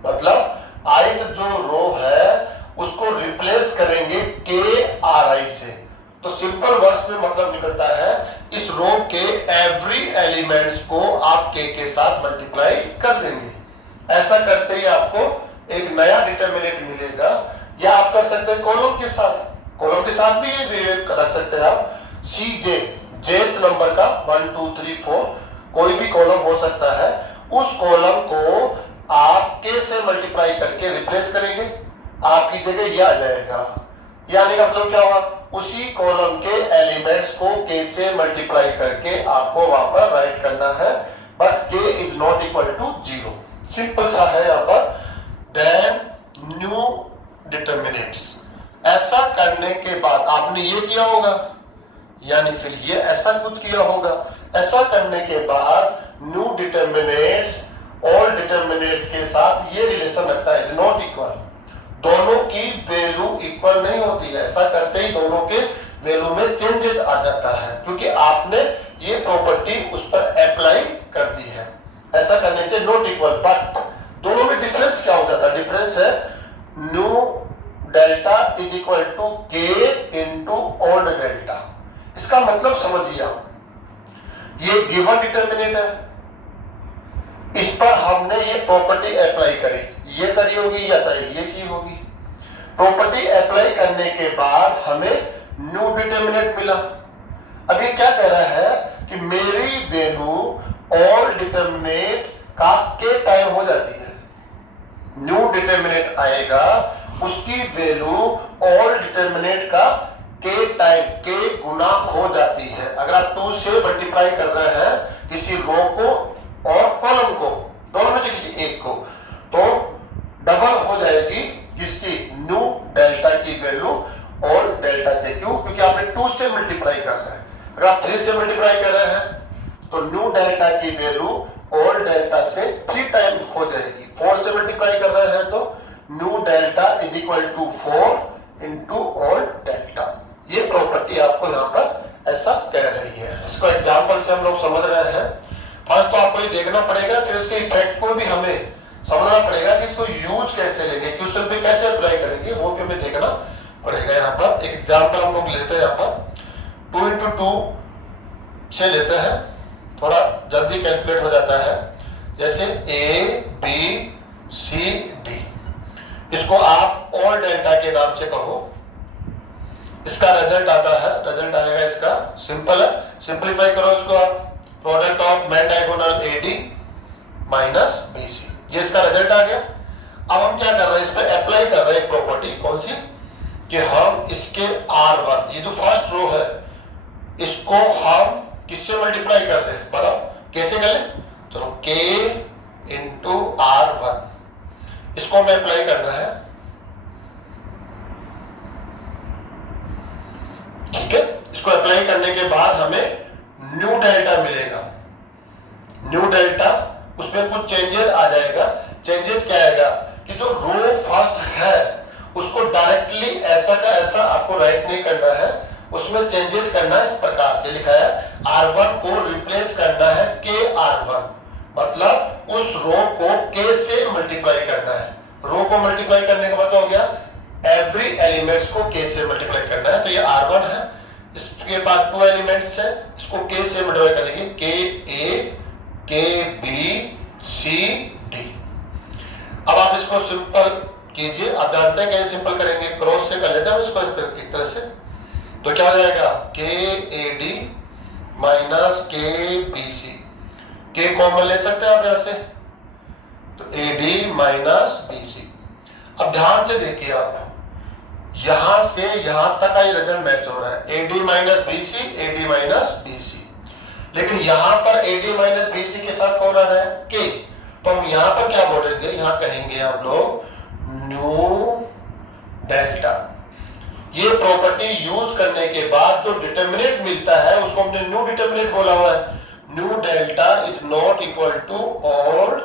मतलब ith जो रो है उसको रिप्लेस करेंगे के RI से। तो सिंपल वर्ड्स में मतलब निकलता है इस रो के एवरी एलिमेंट्स को आप के साथ मल्टीप्लाई कर देंगे। ऐसा करते ही आपको एक नया डिटर्मिनेट मिलेगा। या आप कर सकते हैं कॉलम के साथ, कॉलम के साथ भी कर सकते हैं आप। CJ जेथ नंबर का 1 2 3 4 कोई भी कॉलम हो सकता है, उस कॉलम को आप के से मल्टीप्लाई करके रिप्लेस करेंगे, आपकी जगह यह आ जाएगा। यानी का मतलब क्या हुआ, उसी कॉलम के एलिमेंट्स को के से मल्टीप्लाई करके आपको वहां पर राइट करना है, but K is not equal to zero. Simple सा है यहाँ पर। देन न्यू डिटर्मिनेट्स, ऐसा करने के बाद आपने ये किया होगा, यानी फिर ये ऐसा कुछ किया होगा। ऐसा करने के बाद न्यू डिटर्मिनेट्स ऑल डिटर्मिनेट्स के साथ ये रिलेशन रखता है, नॉट इक्वल, दोनों की वैल्यू इक्वल नहीं होती है। ऐसा करते ही दोनों के वैल्यू में चेंजेस आ जाता है, क्योंकि आपने ये प्रॉपर्टी उस पर अप्लाई कर दी है। ऐसा करने से नॉट इक्वल, बट दोनों में डिफरेंस क्या हो जाता है, डिफरेंस है new delta is equal to K into old delta. इसका मतलब समझिए आप, ये गिवन डिटर्मिनेट है, इस पर हमने ये प्रॉपर्टी अप्लाई करी, ये करी होगी या चाहे ये की होगी। प्रॉपर्टी अप्लाई करने के बाद हमें न्यू डिटर्मिनेट मिला। अब ये क्या कह रहा है कि मेरी वैल्यू ऑल डिटर्मिनेट का के टाइम हो जाती है। न्यू डिटर्मिनेट आएगा, उसकी वैल्यू ऑल डिटर्मिनेट का के टाइम के गुना हो जाती है। अगर आप 2 से मल्टीप्लाई कर रहे हैं किसी रो को और कॉलम को, दोनों में से किसी एक को, तो डबल हो जाएगी किसकी, न्यू डेल्टा की वैल्यू और डेल्टा से। क्यों, क्योंकि आपने 2 से मल्टीप्लाई कर रहे हैं। अगर आप 3 से मल्टीप्लाई कर रहे हैं तो न्यू डेल्टा की वैल्यू और डेल्टा से 3 टाइम हो जाएगी। 4 से मल्टीप्लाई कर रहे हैं तो new delta is equal to 4 into old delta. ये प्रॉपर्टी आपको यहाँ पर ऐसा कह रही है। इसको एग्जाम्पल से हम लोग समझ रहे हैं। फर्स्ट तो आपको ये देखना पड़ेगा, फिर उसके इफेक्ट को भी हमें समझना पड़ेगा कि इसको यूज कैसे लेंगे, क्वेश्चन पे कैसे अप्लाई करेंगे, वो भी हमें देखना पड़ेगा। यहाँ पर एक एग्जाम्पल हम लोग लेते हैं, यहाँ पर 2 इंटू 2 से लेते हैं। थोड़ा जल्दी कैलकुलेट हो जाता है। जैसे ए बी सी डी, इसको आप ऑल डेल्टा के नाम से कहो, इसका रिजल्ट आता है, रिजल्ट आएगा इसका, सिंपल है, सिंपलीफाई करो इसको आप, product of main diagonal A D minus B C, ये इसका रिजल्ट आ गया। अब हम क्या कर रहे हैं, इस पर अप्लाई कर रहे हैं एक प्रॉपर्टी, कौन सी, कि हम इसके R1, ये जो फर्स्ट रो है, इसको हम किससे मल्टीप्लाई कर दें, बताओ कैसे कर लें। चलो K इंटू R1, इसको हमें अप्लाई करना है, ठीक है। इसको अप्लाई करने के बाद हमें न्यू डेल्टा मिलेगा, न्यू डेल्टा, उसमें कुछ चेंजेस आ जाएगा। चेंजेस क्या आएगा कि जो रो फर्स्ट है उसको डायरेक्टली ऐसा का ऐसा आपको राइट नहीं करना है, उसमें चेंजेस करना है। इस प्रकार से लिखा है, R1 को रिप्लेस करना है KR1, मतलब उस रो को K से मल्टीप्लाई करना है। रो को मल्टीप्लाई करने का मतलब हो गया एवरी एलिमेंट्स को K से मल्टीप्लाई करना है। तो ये R1 है, इसके बाद 2 एलिमेंट्स है, इसको K से मल्टीप्लाई करेंगे, KA KB CD। अब आप इसको सिंपल कीजिए, आप जानते हैं कैसे सिंपल करेंगे, क्रॉस से कर लेते हैं इसको एक तरह से। तो क्या हो जाएगा, KAD minus KBC, K common ले सकते हैं आप यहां से, तो AD माइनस BC। अब ध्यान से देखिए आप, यहां से यहां तक का रिजल्ट मैच हो रहा है, AD minus BC, AD minus BC, लेकिन यहां पर AD माइनस BC के साथ कौन आ रहा है, K। तो हम यहां पर क्या बोलेंगे, यहां कहेंगे हम लोग न्यू डेल्टा। ये प्रॉपर्टी यूज करने के बाद जो डिटर्मिनेंट मिलता है उसको हमने न्यू डिटर्मिनेंट बोला हुआ है। New delta is not equal to old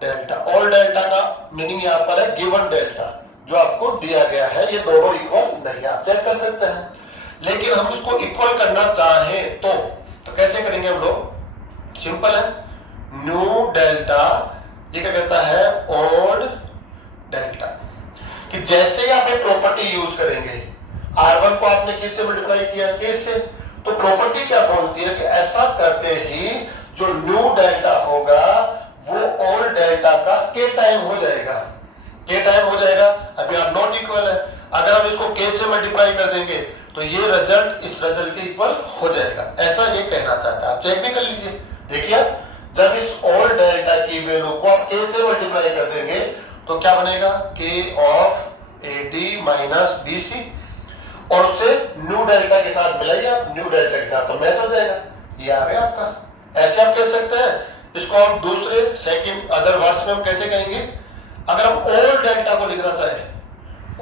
delta. Old delta का मीनिंग यहां पर है गिवन डेल्टा, जो आपको दिया गया है, ये दोनों इक्वल नहीं, आप चेक कर सकते हैं। लेकिन हम इसको इक्वल करना चाहें तो कैसे करेंगे हम लोग, सिंपल है, न्यू डेल्टा, ये क्या कहता है, ओल्ड डेल्टा। कि जैसे आप ये प्रॉपर्टी यूज करेंगे, R1 को आपने किससे मल्टीप्लाई किया, K से, तो प्रॉपर्टी क्या बोलती है कि ऐसा करते ही जो न्यू डेल्टा होगा वो ओल्ड डेल्टा का K टाइम हो जाएगा, K टाइम हो जाएगा। अभी आप नॉट इक्वल है, अगर हम इसको K से मल्टीप्लाई कर देंगे तो ये रिजल्ट इस रिजल्ट के इक्वल हो जाएगा, ऐसा ये कहना चाहता है। आप चेक भी कर लीजिए, देखिए जब इस ओल्ड डेल्टा की वैल्यू को आप K से मल्टीप्लाई कर देंगे तो क्या बनेगा, K of AD minus BC, और उसे न्यू डेल्टा के साथ मिलाइए आप, न्यू डेल्टा के साथ तो मैच हो जाएगा, ये आ गया आपका। ऐसे आप कह सकते हैं इसको, आप दूसरे सेकंड अदर वर्ड्स में हम कैसे कहेंगे, अगर हम ओल्ड डेल्टा को लिखना चाहें,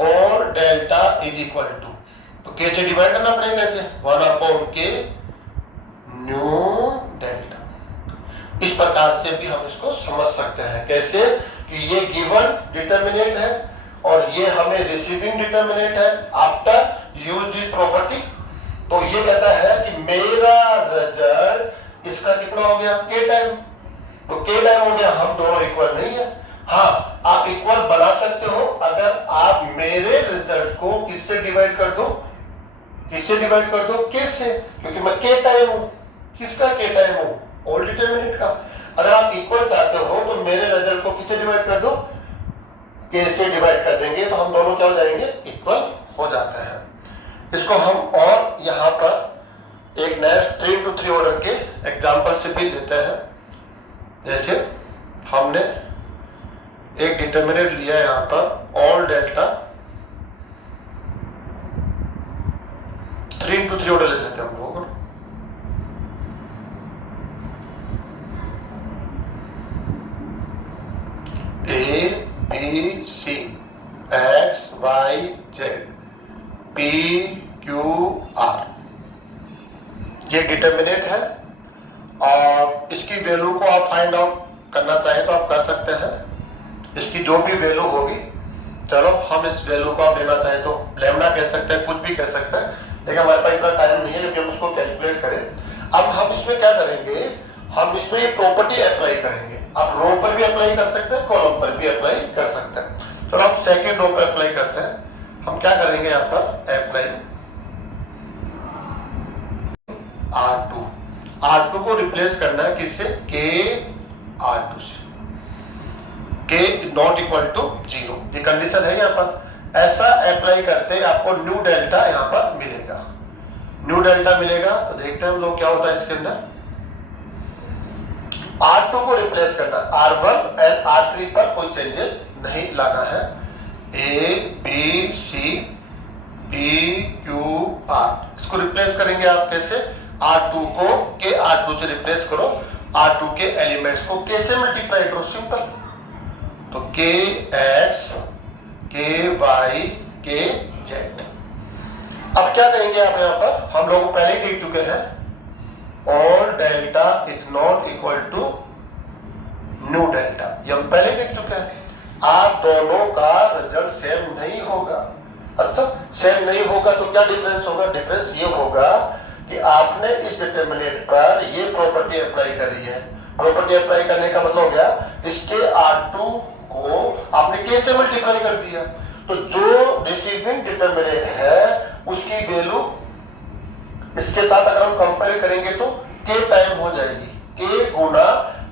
old delta is equal to, तो K से डिवाइड करना पड़ेगा, ऐसे 1/K न्यू डेल्टा। इस प्रकार से भी हम इसको समझ सकते हैं, कैसे कि ये गिवन डिटर्मिनेंट है और ये हमें रिसीविंग डिटर्मिनेंट है आफ्टर यूज दिस प्रॉपर्टी। तो ये कहता है कि मेरा रिजल्ट इसका कितना हो गया, K टाइम, तो K टाइम हो गया, हम दोनों इक्वल नहीं है। हाँ, आप इक्वल बना सकते हो अगर आप मेरे रिजल्ट को किससे डिवाइड कर दो, किससे डिवाइड कर दो, K से, क्योंकि मैं K टाइम हूं, किसका K टाइम हूं, ओल्ड डिटर्मिनेंट का। अगर आप इक्वल चाहते हो तो मेरे रिजल्ट को किससे डिवाइड कर दो, K से डिवाइड कर देंगे, तो हम दोनों क्या हो जाएंगे, इक्वल हो जाते हैं। इसको हम और यहाँ पर एक नेक्स्ट 3 to 3 ऑर्डर के एग्जाम्पल से भी लेते हैं। जैसे हमने एक डिटर्मिनेंट लिया यहाँ पर ऑल डेल्टा, 3 to 3 ऑर्डर ले लेते हैं हम लोग। A B C X Y Z P Q R, ये डिटर्मिनेंट है और इसकी वैल्यू को आप फाइंड आउट करना चाहें तो आप कर सकते हैं। इसकी जो भी वैल्यू होगी, चलो हम इस वैल्यू को आप लेना चाहें तो लैम्डा कह सकते हैं, कुछ भी कह सकते हैं, लेकिन हमारे पास इतना टाइम नहीं है कि हम उसको कैलकुलेट करें। अब हम इसमें क्या करेंगे, हम इसमें ये प्रॉपर्टी अप्लाई करेंगे। आप रो पर भी अप्लाई कर सकते हैं, कॉलम पर भी अप्लाई कर सकते हैं। तो हम सेकेंड रो पर अप्लाई करते हैं। हम क्या करेंगे, यहाँ पर अप्लाई R2, R2 को रिप्लेस करना है किससे, के R2 से, के नॉट इक्वल टू 0, ये कंडीशन है यहाँ पर। ऐसा अप्लाई करते आपको न्यू डेल्टा यहाँ पर मिलेगा, न्यू डेल्टा मिलेगा। तो देखते हैं हम लोग क्या होता है इसके अंदर। R2 को रिप्लेस करना, R1 एंड R3 पर कोई चेंजेस नहीं लाना है। A B C P Q R, इसको रिप्लेस करेंगे आप कैसे, R2 को के R2 से रिप्लेस करो, R2 के एलिमेंट्स को कैसे मल्टीप्लाई करो, सिंपल। तो के एक्स के वाई के जेड। अब क्या कहेंगे आप यहाँ पर, हम लोग पहले ही देख चुके हैं, old delta is not equal to new delta, ये हम पहले ही देख चुके हैं। आप दोनों का रिजल्ट सेम नहीं होगा। अच्छा, सेम नहीं होगा तो क्या डिफरेंस होगा, डिफरेंस ये होगा कि आपने इस डिटरमिनेंट पर ये प्रॉपर्टी अप्लाई करी है। प्रॉपर्टी अप्लाई करने का मतलब हो गया इसके R2 को आपने कैसे मल्टीप्लाई कर दिया, तो जो रिसीविंग डिटरमिनेंट है उसकी वैल्यू इसके साथ अगर हम कंपेयर करेंगे तो के टाइम हो जाएगी, के गुना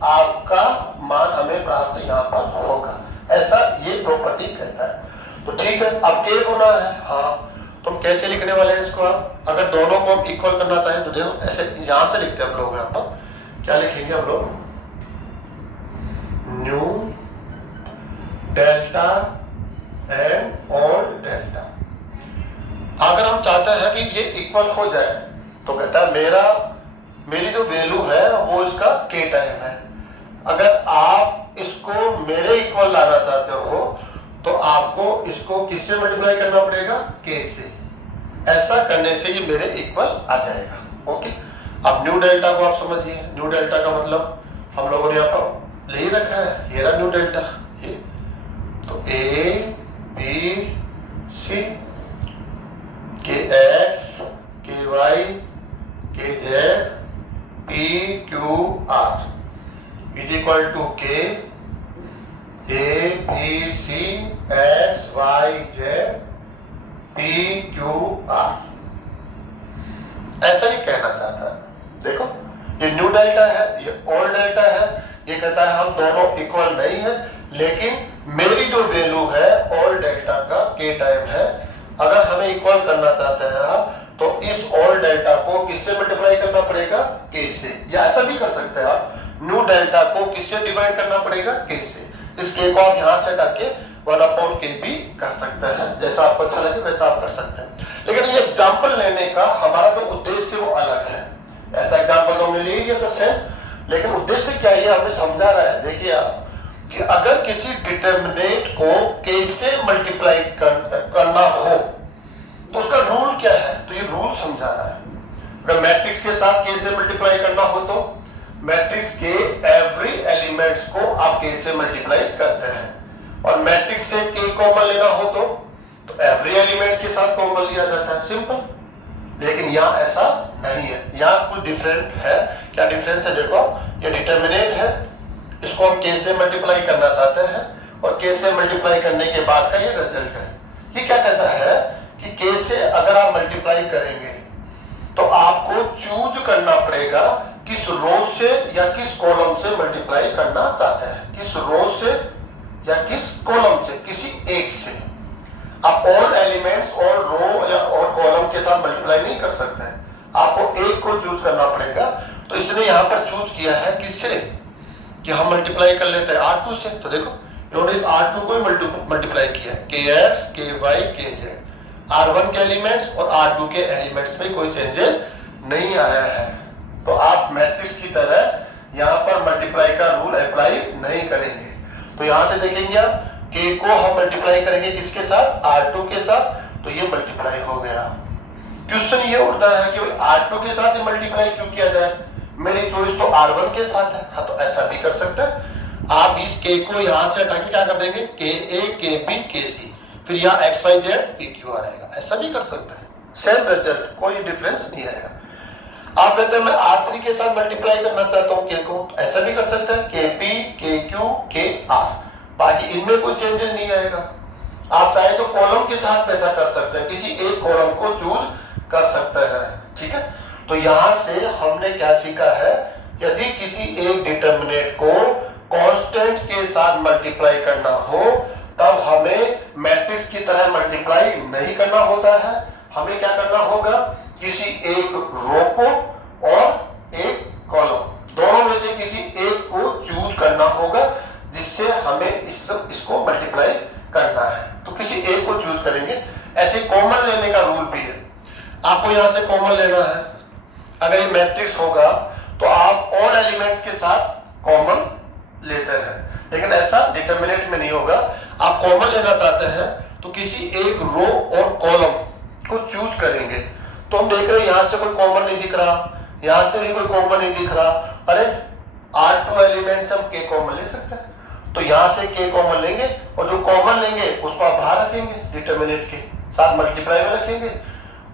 आपका मान हमें प्राप्त यहाँ पर होगा, ऐसा ये प्रॉपर्टी कहता है। तो ठीक है, अब के गुना है, हाँ, तो हम कैसे लिखने वाले हैं इसको। आप अगर दोनों को हम इक्वल करना चाहें तो देखो ऐसे यहां से लिखते हैं हम लोग। यहाँ पर क्या लिखेंगे हम लोग, new delta and old delta. अगर हम चाहते हैं कि ये इक्वल हो जाए तो कहता है मेरी जो वैल्यू है वो इसका के टाइम है। अगर आप इसको मेरे इक्वल लाना चाहते हो तो आपको इसको किससे मल्टीप्लाई करना पड़ेगा, के से। ऐसा करने से ये मेरे इक्वल आ जाएगा। ओके, अब न्यू डेल्टा को आप समझिए। न्यू डेल्टा का मतलब हम लोगों ने यहाँ पर ले ही रखा है, ये रहा न्यू डेल्टा, ये तो ए बी सी के एक्स के वाई के Z P Q R is equal to के A B C X Y Z P Q R, ऐसा ही कहना चाहता है। देखो ये न्यू डेल्टा है, ये ओल्ड डेल्टा है, ये कहता है हम दोनों इक्वल नहीं है, लेकिन मेरी जो वैल्यू है ओल्ड डेल्टा का के टाइम है। अगर हमें इक्वल करना चाहते हैं आप तो इस ओल्ड डेल्टा को किससे मल्टीप्लाई करना पड़ेगा, के से। या ऐसा भी कर सकते हैं आप, न्यू डेल्टा को किससे डिवाइड करना पड़ेगा, के से। इस के को आप यहां से हटा के 1/k भी कर सकते हैं, जैसा आपको अच्छा लगे वैसा आप कर सकते हैं। लेकिन ये एग्जाम्पल लेने का हमारा जो उद्देश्य वो अलग है। ऐसा एग्जाम्पल तो हमने ले लिया था सेम, लेकिन उद्देश्य क्या है हमें समझा रहा है। देखिए आप कि अगर किसी डिटरमिनेंट को कैसे मल्टीप्लाई करना हो तो उसका रूल क्या है, तो ये रूल समझा रहा है। अगर मैट्रिक्स के साथ कैसे मल्टीप्लाई करना हो तो मैट्रिक्स के एवरी एलिमेंट्स को आप के से मल्टीप्लाई करते हैं, और मैट्रिक्स से के कॉमन लेना हो तो एवरी एलिमेंट के साथ कॉमन लिया जाता है, सिंपल। लेकिन यहाँ ऐसा नहीं है, यहाँ कुछ डिफरेंट है। क्या डिफरेंस है, देखो ये डिटरमिनेंट है, इसको हम के से मल्टीप्लाई करना चाहते हैं और के से मल्टीप्लाई करने के बाद का ये रिजल्ट है। ये क्या कहता है कि के से अगर आप मल्टीप्लाई करेंगे तो आपको चूज करना पड़ेगा किस रो से या किस कॉलम से मल्टीप्लाई करना चाहते हैं, किस रो से या किस कॉलम से, किसी एक से। आप ऑल एलिमेंट्स और रो या और कॉलम के साथ मल्टीप्लाई नहीं कर सकते हैं, आपको एक को चूज करना पड़ेगा। तो इसने यहाँ पर चूज किया है किससे, कि हम मल्टीप्लाई कर लेते हैं R2 से। तो देखो इन्होंने इस R2 को ही मल्टीप्लाई किया है, के एक्स के वाई के जेड। R1 के एलिमेंट्स और R2 के एलिमेंट्स में कोई चेंजेस नहीं आया है। तो आप मैट्रिक्स की तरह यहाँ पर मल्टीप्लाई का रूल अप्लाई नहीं करेंगे। तो यहाँ से देखेंगे आप के को हम मल्टीप्लाई करेंगे किसके साथ, R2 के साथ, तो ये मल्टीप्लाई हो गया। क्वेश्चन ये उठता है कि R2 के साथ ही मल्टीप्लाई क्यों किया जाए, मेरी चॉइस तो R1 के साथ है। हाँ, तो ऐसा भी कर सकते हैं आप, इस के को यहाँ से हटा के क्या कर देंगे, के ए के बी के सी, फिर यहाँ X Y Z P Q R आएगा। ऐसा भी कर सकते हैं, सेम रिजल्ट, कोई डिफरेंस नहीं आएगा। आप कहते हैं मैं R3 के साथ मल्टीप्लाई करना चाहता हूँ के को, ऐसा भी कर सकते हैं, के पी के क्यू के आर, बाकी इनमें कोई चेंजेस नहीं आएगा। आप चाहे तो कॉलम के साथ ऐसा कर सकते हैं, किसी एक कॉलम को चूज कर सकते हैं, ठीक है। तो यहां से हमने क्या सीखा है, यदि किसी एक डिटर्मिनेंट को कांस्टेंट के साथ मल्टीप्लाई करना हो तब हमें मैट्रिक्स की तरह मल्टीप्लाई नहीं करना होता है, हमें क्या करना होगा, किसी एक रो को और एक कॉलम दोनों में से किसी एक को चूज करना होगा जिससे हमें इसको मल्टीप्लाई करना है। तो किसी एक को चूज करेंगे। ऐसे कॉमन लेने का रूल भी है, आपको यहां से कॉमन लेना है। अगर ये मैट्रिक्स होगा तो आप ऑल एलिमेंट्स के साथ कॉमन लेते हैं, लेकिन ऐसा डिटर्मिनेंट में नहीं होगा। आप कॉमन लेना चाहते हैं तो किसी एक रो और कॉलम को चूज करेंगे। तो हम देख रहे हैं यहां से कोई कॉमन नहीं दिख रहा, यहां से भी कोई कॉमन नहीं दिख रहा। अरे R2 एलिमेंट हम k कॉमन ले सकते हैं, तो यहां से k कॉमन लेंगे और जो कॉमन लेंगे उसको आप बाहर रखेंगे, डिटर्मिनेंट के साथ मल्टीप्लाई में रखेंगे,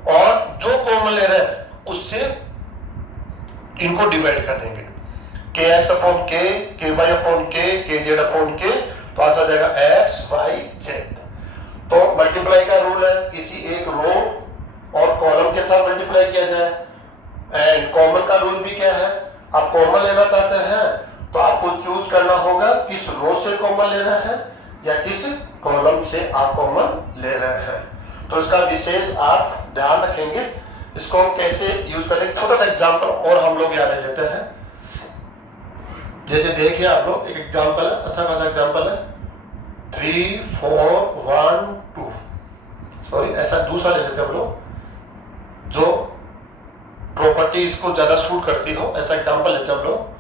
और जो कॉमन ले रहे हैं उससे इनको डिवाइड कर देंगे, kx upon k, ky upon k, kz upon k, तो आंसर आ जाएगा x, y, z। तो मल्टीप्लाई का रूल है, किसी एक रो और कॉलम के साथ मल्टीप्लाई किया जाए। एंड कॉमन का रूल भी क्या है, आप कॉमन लेना चाहते हैं तो आपको चूज करना होगा किस रो से कॉमन ले रहे हैं या किस कॉलम से आप कॉमन ले रहे हैं। तो इसका विशेष आप ध्यान रखेंगे। इसको हम कैसे यूज करें, छोटा सा एग्जांपल और हम लोग याद लेते हैं। जैसे देखिए आप लोग, एक एग्जांपल है, अच्छा खासा एग्जांपल है, 3 4 1 2, सॉरी ऐसा दूसरा ले लेते हैं हम लोग जो प्रॉपर्टी इसको ज्यादा सूट करती हो, ऐसा एग्जांपल लेते हैं हम लोग।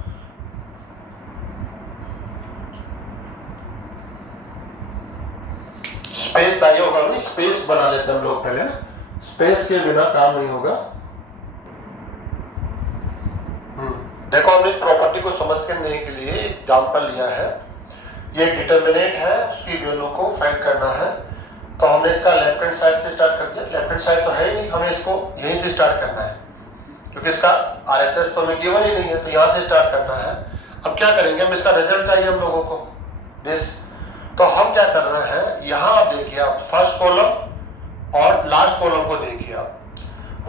स्पेस चाहिए होगा, नहीं स्पेस बना लेते हैं हम लोग पहले ना, स्पेस के बिना काम नहीं होगा। देखो हमने इस प्रॉपर्टी को समझ करने के लिए एग्जांपल लिया है। ये डिटर्मिनेंट है, उसकी वैल्यू को फाइंड करना है। तो हमने इसका लेफ्ट हैंड साइड से स्टार्ट कर दिया। लेफ्ट हैंड साइड तो है ही नहीं, हमें इसको यहीं से स्टार्ट करना है क्योंकि इसका RHS तो हमें गिवन ही नहीं है, तो यहां से स्टार्ट करना है। अब क्या करेंगे, हम इसका रिजल्ट चाहिए हम लोगों को दिस। तो हम क्या कर रहे हैं, यहां आप देखिए, आप फर्स्ट कॉलम और लास्ट कॉलम को देखिए आप,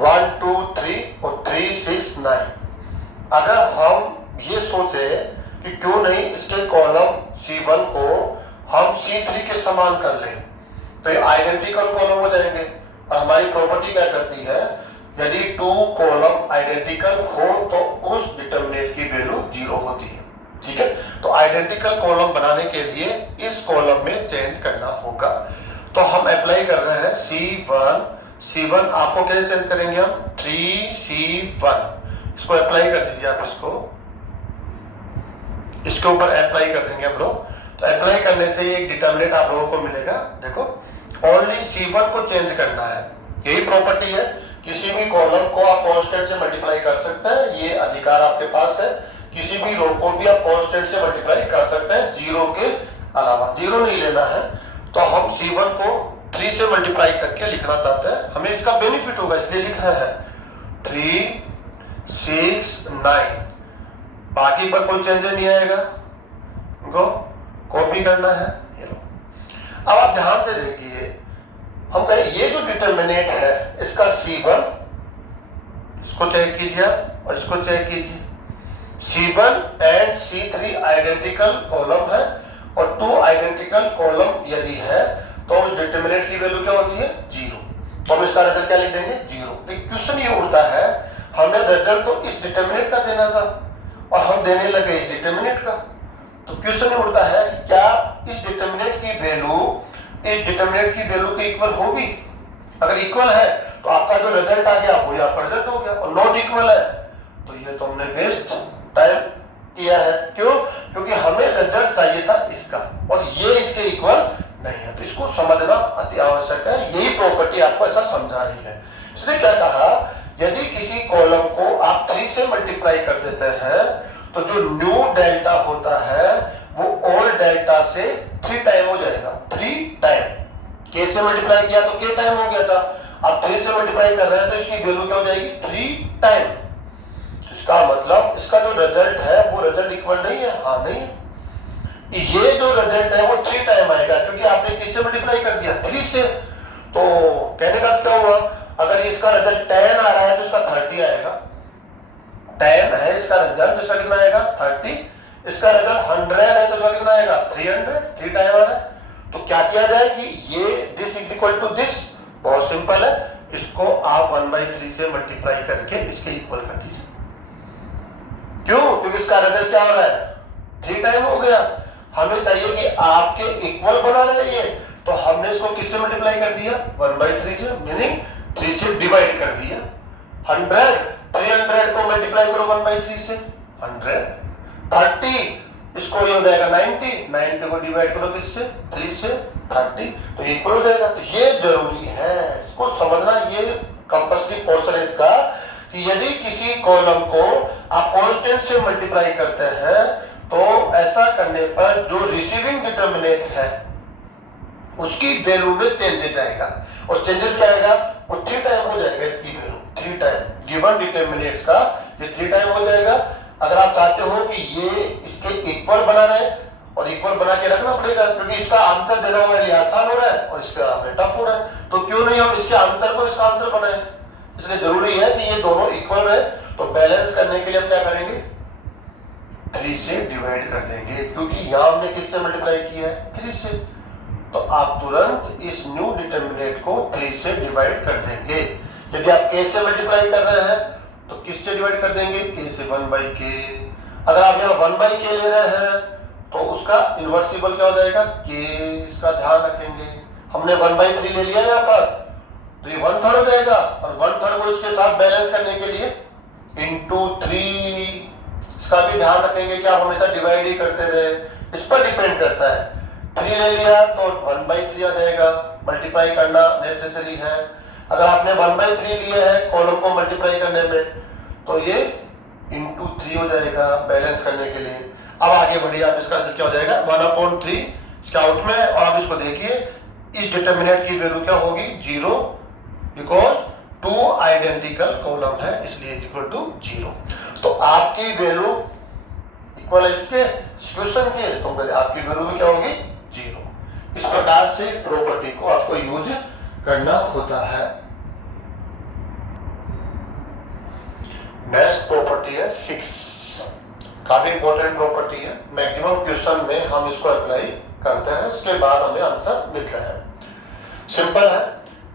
1 2 3 और 3 6 9। अगर हम ये सोचे कि क्यों नहीं इसके कॉलम C1 को हम C3 के समान कर लें, तो ये आइडेंटिकल कॉलम हो जाएंगे। और हमारी प्रॉपर्टी क्या करती है, यदि 2 कॉलम आइडेंटिकल हो तो उस डिटर्मिनेंट की वैल्यू 0 होती है। ठीक है, तो आइडेंटिकल कॉलम बनाने के लिए इस कॉलम में चेंज करना होगा। तो हम अप्लाई कर रहे हैं C1 आपको कैसे चेंज करेंगे हम, 3C1, इसको अप्लाई कर दीजिए आप, इसके ऊपर अप्लाई कर देंगे हम लोग। तो अप्लाई करने से एक डिटर्मिनेंट आप लोगों को मिलेगा। देखो ओनली C1 को चेंज करना है, यही प्रॉपर्टी है। किसी भी कॉलम को आप कांस्टेंट से मल्टीप्लाई कर सकते हैं, ये अधिकार आपके पास है। किसी भी रो को भी आप कांस्टेंट से मल्टीप्लाई कर सकते हैं, 0 के अलावा। 0 नहीं लेना है, तो हम C1 को 3 से मल्टीप्लाई करके लिखना चाहते हैं, हमें इसका बेनिफिट होगा इसलिए लिख रहे हैं 3 6 9। बाकी पर कोई चेंज नहीं आएगा, इनको कॉपी करना है। अब आप ध्यान से देखिए, हम कहें ये जो डिटर्मिनेंट है इसका C1, इसको चेक कीजिए और इसको चेक कीजिए। C1 and C3 identical column है और 2 आइडेंटिकल कॉलम यदि है तो उस डिटर्मिनेंट की वैल्यू क्या होती है, 0। तो हम इसका रिजल्ट क्या लिख देंगे, 0। तो क्वेश्चन ये उठता है, हमें रिजल्ट तो इस डिटर्मिनेंट का देना था और हम देने लगे इस डिटर्मिनेंट का। तो क्वेश्चन ये उठता है कि क्या इस डिटर्मिनेंट की वैल्यू इस डिटर्मिनेंट की वैल्यू के इक्वल होगी। अगर इक्वल है तो आपका जो रिजल्ट आ गया वो आपका रिजल्ट हो गया, और नॉट इक्वल है तो ये तो हमने वेस्ट टाइम किया है। क्यों, क्योंकि हमें रिजल्ट चाहिए था इसका और ये इसके इक्वल नहीं है। तो इसको समझना अति आवश्यक है, यही प्रॉपर्टी आपको ऐसा समझा रही है। इसने क्या कहा, यदि किसी कॉलम को आप 3 से मल्टीप्लाई कर देते हैं तो जो न्यू डेल्टा होता है वो ओल्ड डेल्टा से 3 टाइम हो जाएगा। 3 टाइम, k से मल्टीप्लाई किया तो k टाइम हो गया था, अब 3 से मल्टीप्लाई कर रहे हैं तो इसकी वैल्यू क्या हो जाएगी, 3 टाइम। इसका मतलब इसका जो रिजल्ट है वो रिजल्ट इक्वल नहीं है, हाँ नहीं, ये जो रिजल्ट है वो 3 टाइम आएगा क्योंकि आपने किससे मल्टीप्लाई कर दिया, 3 से। तो कहने का क्या हुआ, अगर इसका रिजल्ट 10 आ रहा है तो इसका 30 आएगा। 10 है इसका रिजल्ट, तो इसका कितना आएगा 30। इसका रिजल्ट 100 है तो इसका कितना आएगा 300, 3 टाइम आ रहा है। तो क्या किया जाए कि ये this is equal to this, बहुत सिंपल है, इसको आप 1/3 से मल्टीप्लाई करके इसके इक्वल कर दीजिए। क्यों? क्योंकि इसका रिजल्ट क्या हो रहा है 3 टाइम हो गया। हमें चाहिए कि आपके इक्वल बना रहे ये, तो हमने इसको किससे मल्टीप्लाई कर दिया 1/3 से, मीनिंग 3 से डिवाइड कर दिया। 100 300 को मल्टीप्लाई करो 1/3 से 100, 30 इसको ये हो जाएगा 90 को डिवाइड करो किससे 3 से 30, तो इक्वल हो जाएगा। तो ये जरूरी है, इसको समझना, ये कंपल्सरी पोर्शन है इसका, कि यदि किसी कॉलम को आप कांस्टेंट से मल्टीप्लाई करते हैं तो ऐसा करने पर जो रिसीविंग डिटर्मिनेंट है उसकी वैल्यू में चेंजेस आएगा, और चेंजेस क्या आएगा वो 3 टाइम हो जाएगा इसकी वैल्यू, 3 टाइम गिवन डिटर्मिनेंट्स का ये 3 टाइम हो जाएगा। अगर आप चाहते हो कि ये इसके इक्वल बना रहे, और इक्वल बना के रखना पड़ेगा क्योंकि इसका आंसर देना हमारे लिए आसान हो रहा है और इसका हमें टफ हो रहा है, तो क्यों नहीं हम इसके आंसर को इसका आंसर बनाए। इसलिए जरूरी है कि ये दोनों इक्वल रहे। तो बैलेंस करने के लिए हम क्या करेंगे 3 से डिवाइड कर देंगे, क्योंकि यहां हमने किससे मल्टीप्लाई किया है 3 से, तो आप तुरंत इस न्यू डिटर्मिनेंट को 3 से डिवाइड कर देंगे। यदि आप k से मल्टीप्लाई कर रहे हैं तो किससे डिवाइड कर देंगे k से 1/k। अगर आप यहाँ 1/k ले रहे हैं तो उसका इन्वर्सिबल क्या हो जाएगा k, इसका ध्यान रखेंगे। हमने 1/3 ले लिया यहाँ पर, तो ये 1/3 हो जाएगा, और 1/3 को इसके साथ बैलेंस करने के लिए इंटू 3, इसका भी ध्यान रखेंगे कि आप हमेशा डिवाइड ही करते रहे, इस पर डिपेंड करता है। 3 ले लिया तो 1/3 आ जाएगा, मल्टीप्लाई करना नेसेसरी है। अगर आपने 1/3 लिए है कॉलम को मल्टीप्लाई करने में तो ये इंटू 3 हो जाएगा बैलेंस करने के लिए। अब आगे बढ़िए, आप इसका क्या हो जाएगा 1/3 इसके आउट में, और आप इसको देखिए इस डिटर्मिनेंट की वैल्यू क्या होगी 0, बिकॉज 2 आइडेंटिकल कॉलम है इसलिए इक्वल टू 0। तो आपकी वैल्यू इक्वल है इसके सॉल्यूशन के, तो आपकी वैल्यू भी क्या होगी 0। इस प्रकार से इस प्रॉपर्टी को आपको यूज करना होता है। नेक्स्ट प्रॉपर्टी है 6, काफी इंपॉर्टेंट प्रॉपर्टी है, मैक्सिमम क्वेश्चन में हम इसको अप्लाई करते हैं, उसके बाद हमें आंसर मिलता है। सिंपल है,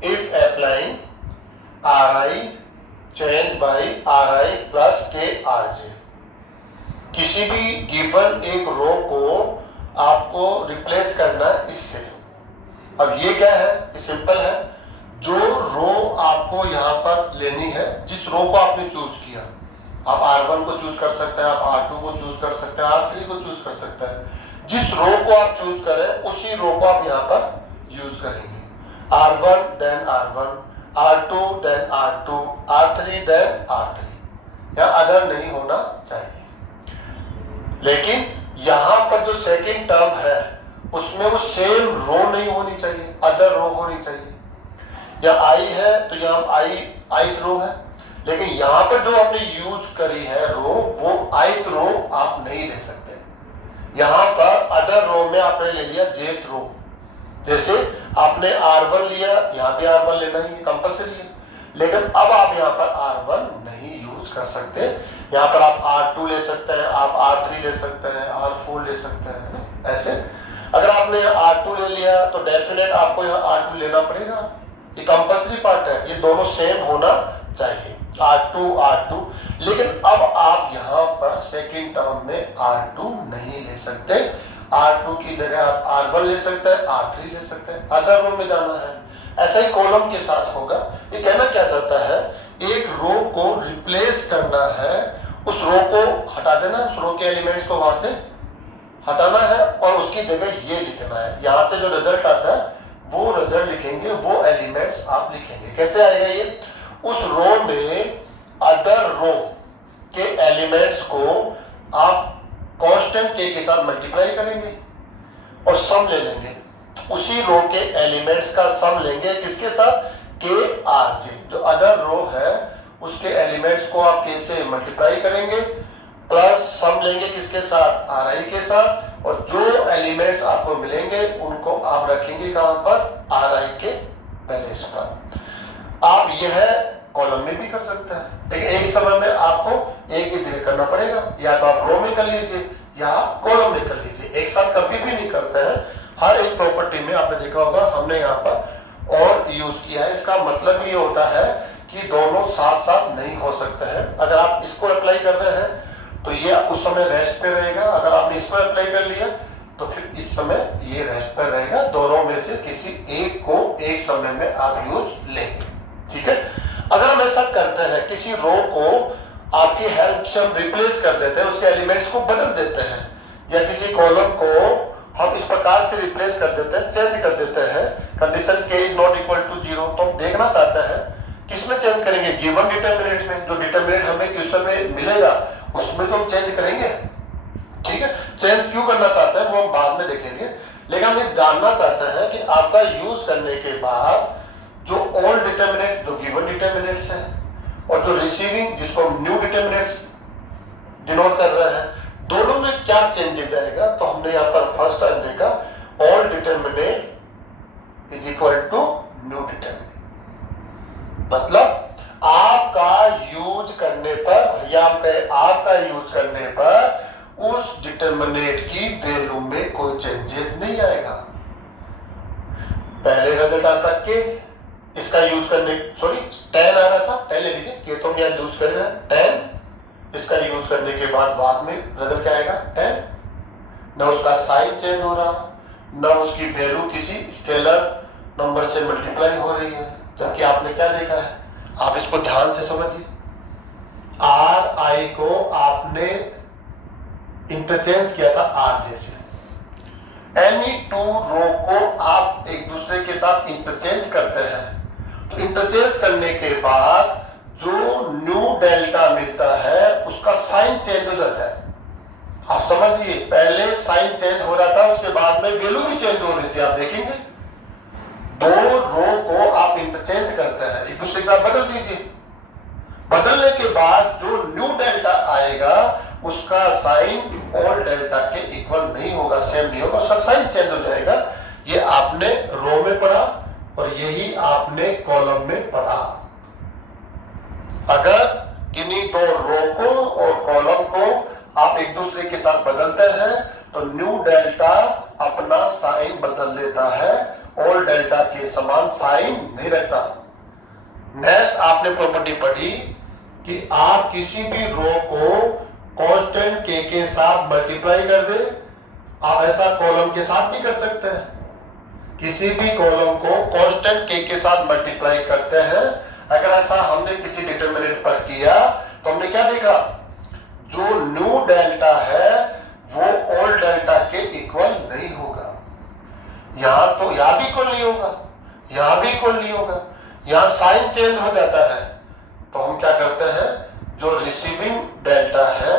if applying Ri change by Ri plus के Rj, किसी भी गिवन एक रो को आपको रिप्लेस करना है इससे। अब ये क्या है, ये सिंपल है, जो रो आपको यहाँ पर लेनी है, जिस रो को आपने चूज किया, आप R1 को चूज कर सकते हैं, आप R2 को चूज कर सकते हैं, R3 को चूज कर सकते हैं। जिस रो को आप चूज करें उसी रो को आप यहाँ पर यूज करेंगे। R1 then R1, R2 then R2, R3 then R3, या अदर नहीं होना चाहिए। लेकिन यहाँ पर जो सेकेंड टर्म है उसमें वो सेम रो नहीं होनी चाहिए, अदर रो होनी चाहिए। या आई है तो यहाँ आई रो है, लेकिन यहाँ पर जो आपने यूज करी है रो, वो आई रो आप नहीं ले सकते। यहाँ पर अदर रो में आपने ले लिया जेथ रो, जैसे आपने R1 लिया, यहाँ भी R1 लेना ही कंपल्सरी है, लेकिन अब आप यहाँ पर R1 नहीं यूज कर सकते। यहाँ पर आप R2 ले सकते हैं, आप R3 ले सकते हैं, R4 ले सकते हैं, ऐसे। अगर आपने R2 ले लिया तो डेफिनेट आपको यहाँ R2 लेना पड़ेगा, ये कंपल्सरी पार्ट है, ये दोनों सेम होना चाहिए R2। लेकिन अब आप यहाँ पर सेकेंड टर्म में R2 नहीं ले सकते, R2 की जगह आप R1 ले सकते हैं, R3 ले सकते हैं, अदर रो में जाना है। ऐसा ही कॉलम के साथ होगा। ये कहना क्या चाहता है, एक रो को रिप्लेस करना है, उस रो को हटा देना, उस रो के एलिमेंट्स को वहां से हटाना है और उसकी जगह ये लिखना है। यहाँ से जो रिजल्ट आता है वो रिजल्ट लिखेंगे, वो एलिमेंट्स आप लिखेंगे। कैसे आएगा ये, उस रो में अदर रो के एलिमेंट्स को आप कांस्टेंट के साथ मल्टीप्लाई करेंगे और सम ले लेंगे, उसी रो के एलिमेंट्स का सम लेंगे किसके साथ, के आरजे। जो अदर रो है उसके एलिमेंट्स को आप के से मल्टीप्लाई करेंगे, प्लस सम लेंगे किसके साथ, आर आई के साथ, और जो एलिमेंट्स आपको मिलेंगे उनको आप रखेंगे कहां पर, आर आई के प्लेस पर। आप यह कॉलम में भी कर सकते हैं, लेकिन एक समय में आपको एक ही जगह करना पड़ेगा, या तो आप रो में कर लीजिए या आप कॉलम में कर लीजिए, एक साथ कभी भी नहीं करते हैं। हर एक प्रॉपर्टी में आपने देखा होगा हमने यहाँ पर और यूज किया है। इसका मतलब ये होता है कि दोनों साथ साथ नहीं हो सकते हैं। अगर आप इसको अप्लाई कर रहे हैं तो ये उस समय रेस्ट पे रहेगा, अगर आपने इसको अप्लाई कर लिया तो फिर इस समय ये रेस्ट पर रहेगा। दोनों में से किसी एक को एक समय में आप यूज लेंगे, ठीक है। अगर हम ऐसा करते हैं, किसी रो को आपकी हेल्प से हम रिप्लेस कर देते हैं, उसके एलिमेंट्स को बदल देते हैं, या किसी कॉलम को हम इस प्रकार से रिप्लेस कर देते हैं, चेंज कर देते हैं, condition k is not equal to 0, तो हम देखना चाहते हैं किसमें चेंज करेंगे, गिवन डिटरमिनेंट में। जो डिटरमिनेंट हमें क्वेश्चन में मिलेगा उसमें तो हम चेंज करेंगे, ठीक है। चेंज क्यों करना चाहते हैं वो हम बाद में देखेंगे, लेकिन हम ये जानना चाहते हैं कि आपका यूज करने के बाद जो ऑल डिटरमिनेंट्स, जो गिवन डिटरमिनेंट्स हैं, और जो रिसीविंग जिसको हम न्यू डिटरमिनेंट्स डिनोट कर रहे हैं, दोनों में क्या चेंजेस आएगा। तो हमने यहाँ पर फर्स्ट टाइम देखा old determinant is equal to new determinant, मतलब आपका यूज करने पर, या आपका यूज करने पर उस डिटरमिनेंट की वैल्यू में कोई चेंजेस नहीं आएगा। पहले रिजल्ट आता के, इसका यूज करने, सॉरी 10 आ रहा था, 10 ले लीजिए, के तो हम यहाँ यूज कर रहे हैं 10, इसका यूज करने के बाद में रिजल्ट क्या आएगा 10। न उसका साइन चेंज हो रहा, न उसकी वैल्यू किसी स्केलर नंबर से मल्टीप्लाई हो रही है, जबकि आपने क्या देखा है, आप इसको ध्यान से समझिए। आर आई को आपने इंटरचेंज किया था आर जैसे, एनी टू रो को आप एक दूसरे के साथ इंटरचेंज करते हैं, तो इंटरचेंज करने के बाद जो न्यू डेल्टा मिलता है उसका साइन चेंज हो जाता है। आप समझिए, पहले साइन चेंज हो रहा था, उसके बाद में वैल्यू भी चेंज हो रही थी। आप देखेंगे दो रो को आप इंटरचेंज करते हैं, एक दूसरे के साथ बदल दीजिए, बदलने के बाद जो न्यू डेल्टा आएगा उसका साइन ऑल डेल्टा के इक्वल नहीं होगा, सेम नहीं होगा, उसका साइन चेंज हो जाएगा। ये आपने रो में पढ़ा और यही आपने कॉलम में पढ़ा। अगर किन्हीं दो रो को और कॉलम को आप एक दूसरे के साथ बदलते हैं तो न्यू डेल्टा अपना साइन बदल लेता है, ऑल डेल्टा के समान साइन नहीं रखता। नेक्स्ट आपने प्रॉपर्टी पढ़ी कि आप किसी भी रो को कांस्टेंट के साथ मल्टीप्लाई कर दे, आप ऐसा कॉलम के साथ भी कर सकते हैं। किसी भी कॉलम को कांस्टेंट के साथ मल्टीप्लाई करते हैं, अगर ऐसा हमने किसी डिटरमिनेंट पर किया तो हमने क्या देखा, जो न्यू डेल्टा है वो ओल्ड डेल्टा के इक्वल नहीं होगा। यहां तो यहां भी इक्वल नहीं होगा, यहां भी इक्वल नहीं होगा, यहां साइन चेंज हो जाता है। तो हम क्या करते हैं, जो रिसीविंग डेल्टा है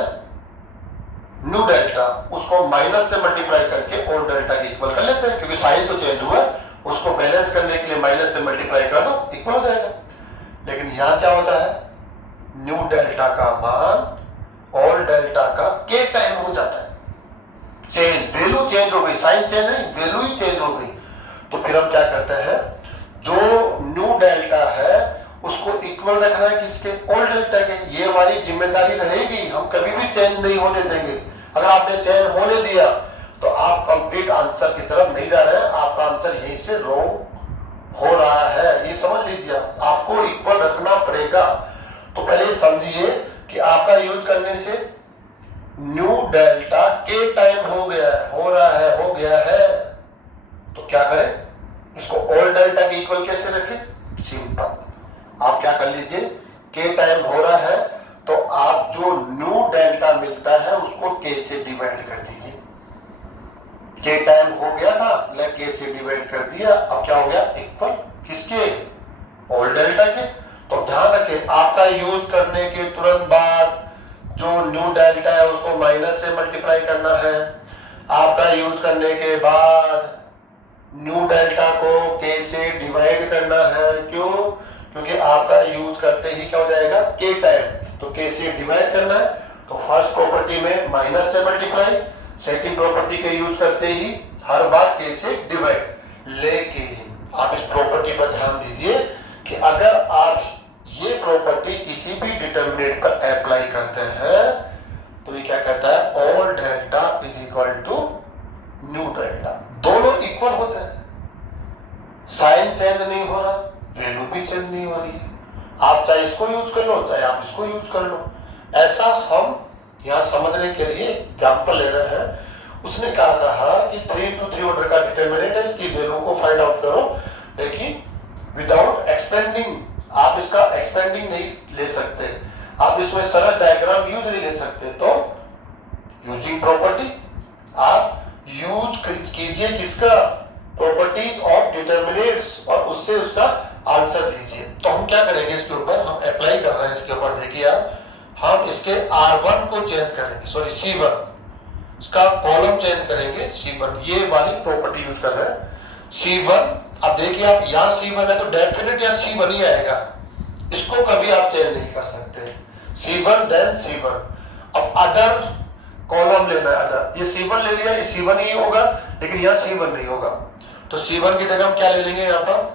न्यू डेल्टा, उसको माइनस से मल्टीप्लाई करके ओल्ड डेल्टा के इक्वल कर लेते हैं, क्योंकि साइन तो चेंज हुआ है, उसको बैलेंस करने के लिए माइनस से मल्टीप्लाई कर दो, इक्वल हो जाएगा। लेकिन यहां क्या होता है, न्यू डेल्टा का मान ओल्ड डेल्टा का के टाइम हो जाता है, चेंज, वैल्यू चेंज हो गई, साइन चेंज नहीं, वैल्यू ही चेंज हो गई। तो फिर हम क्या करते हैं, जो न्यू डेल्टा है उसको इक्वल रखना है किसके, ओल्ड डेल्टा के। ये हमारी जिम्मेदारी रहेगी, हम कभी भी चेंज नहीं होने देंगे। अगर आपने चेंज होने दिया तो आप कंप्लीट आंसर की तरफ नहीं जा रहे हैं, आपका आंसर यहीं से रॉन्ग हो रहा है, ये समझ लीजिए। आपको इक्वल रखना पड़ेगा। तो पहले समझिए कि आपका यूज करने से न्यू डेल्टा के टाइम हो गया है, हो रहा है, हो गया है, तो क्या करें, इसको ओल्ड डेल्टा के इक्वल कैसे रखें, सिंपल, आप क्या कर लीजिए, के टाइम हो रहा है तो आप जो न्यू डेल्टा मिलता है उसको के से डिवाइड कर दीजिए। के टाइम हो गया था, मैं के से डिवाइड कर दिया, अब क्या हो गया, इक्वल किसके, ओल्ड डेल्टा के। तो ध्यान रखें, आपका यूज करने के तुरंत बाद जो न्यू डेल्टा है उसको माइनस से मल्टीप्लाई करना है। आपका यूज करने के बाद न्यू डेल्टा को के से डिवाइड करना है। क्यों, क्योंकि आपका यूज करते ही क्या हो जाएगा, के टाइम, तो के से डिवाइड करना है। तो फर्स्ट प्रॉपर्टी में माइनस से मल्टीप्लाई, सेकंड प्रॉपर्टी के यूज करते ही हर बार के से डिवाइड। लेकिन आप इस प्रॉपर्टी पर ध्यान दीजिए कि अगर आप ये प्रॉपर्टी किसी भी डिटरमिनेंट पर अप्लाई करते हैं इसको यूज कर लो चाहे आप इसको यूज कर लो। ऐसा हम यहाँ समझने के लिए एग्जाम्पल ले रहे हैं। उसने कहा कि 3 into 3 ऑर्डर का डिटरमिनेंट है, इसकी वैल्यू को फाइंड आउट करो, लेकिन विदाउट एक्सपेंडिंग, आप इसका एक्सपेंडिंग नहीं ले सकते, आप इसमें सरल डायग्राम यूज नहीं ले सकते। तो यूजिंग प्रॉपर्टी आप यूज कीजिए किसका, प्रॉपर्टीज और डिटरमिनेंट्स, और उससे उसका आंसर दीजिए। तो हम क्या करेंगे इसके ऊपर, हम अप्लाई कर रहे हैं इसके ऊपर, देखिए आप, हम इसके R1 को चेंज करेंगे, सॉरी C1, इसका कॉलम चेंज करेंगे C1, ये वाली प्रॉपर्टी यूज कर रहे हैं C1। अब देखिए आप यहाँ C1 है तो डेफिनेट यहाँ C1 ही आएगा, इसको कभी आप चेंज नहीं कर सकते, C1 देन C1। अब अदर कॉलम लेना है, अदर, ये C1 ले लिया, ये C1 ही होगा, लेकिन यहाँ C1 नहीं होगा, तो C1 की जगह हम क्या ले लेंगे, यहाँ पर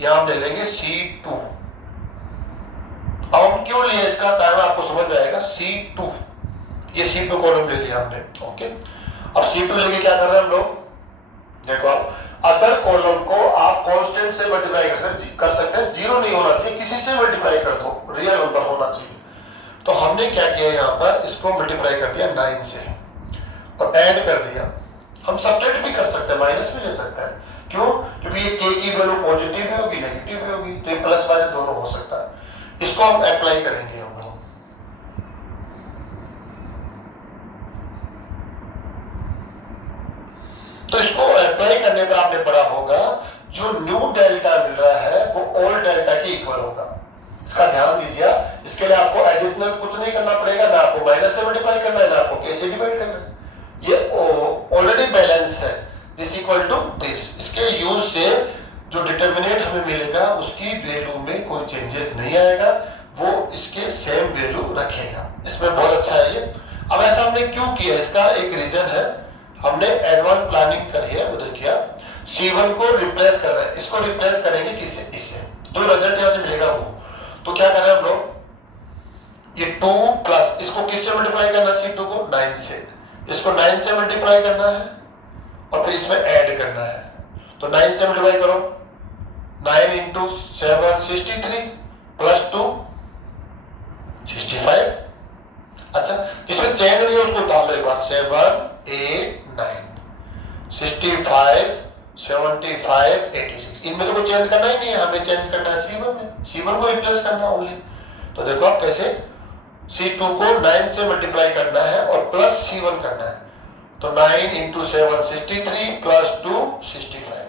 यहाँ हम ले लेंगे C2। अब हम क्यों लिए इसका कारण आपको समझ में आएगा। C2, ये C2 कॉलम ले लिया हमने, ओके। अब C2 लेके क्या कर रहे हैं हम लोग, देखो आप अदर कॉलम को आप कांस्टेंट से मल्टीप्लाई कर सकते हैं, जीरो नहीं होना चाहिए, किसी से मल्टीप्लाई कर दो, रियल नंबर होना चाहिए। तो हमने क्या किया, यहाँ पर इसको मल्टीप्लाई कर दिया 9 से और ऐड कर दिया। हम सब्ट्रैक्ट भी कर सकते हैं, माइनस भी ले सकते हैं, क्यों, क्योंकि ये k की वैल्यू पॉजिटिव भी होगी नेगेटिव भी होगी, तो ये प्लस माइनस दोनों हो सकता है। इसको हम अप्लाई करेंगे हम लोग, तो इसको अप्लाई करने पर आपने पढ़ा होगा जो न्यू डेल्टा मिल रहा है वो ओल्ड डेल्टा के इक्वल होगा। इसका ध्यान दीजिए, इसके लिए आपको एडिशनल कुछ नहीं करना पड़ेगा, ना आपको माइनस से मल्टीप्लाई करना है, ना आपको k से डिवाइड करना है, ये ऑलरेडी बैलेंस है, दिस इक्वल टू दिस। इसके यूज से जो डिटरमिनेंट हमें मिलेगा उसकी वैल्यू में कोई चेंजेस नहीं आएगा, वो इसके सेम वैल्यू रखेगा। इसमें बहुत अच्छा है ये। अब ऐसा हमने क्यों किया, इसका एक रीजन है, हमने एडवांस प्लानिंग करी है, वो देखिए C1 को रिप्लेस कर रहे हैं, इसको रिप्लेस करेंगे किससे, इससे, जो रिजल्ट यहाँ से मिलेगा वो। तो क्या करें हम लोग, ये 2 प्लस इसको किससे मल्टीप्लाई करना है, C2 को 9 से, इसको 9 से मल्टीप्लाई करना है और फिर इसमें ऐड करना है। तो 9 से मल्टीप्लाई करो, 9 into 7 63 प्लस 2 65। अच्छा, इसमें चेंज नहीं है उसको उतार लो एक बार, 7 8 9 65 75 86, इनमें तो कोई चेंज करना ही नहीं है, हमें चेंज करना है C1 में, C1 को रिप्लेस करना है ओनली। तो देखो आप कैसे, C2 को 9 से मल्टीप्लाई करना है और प्लस C1 करना है, तो 9 into 7 63 plus 2 65,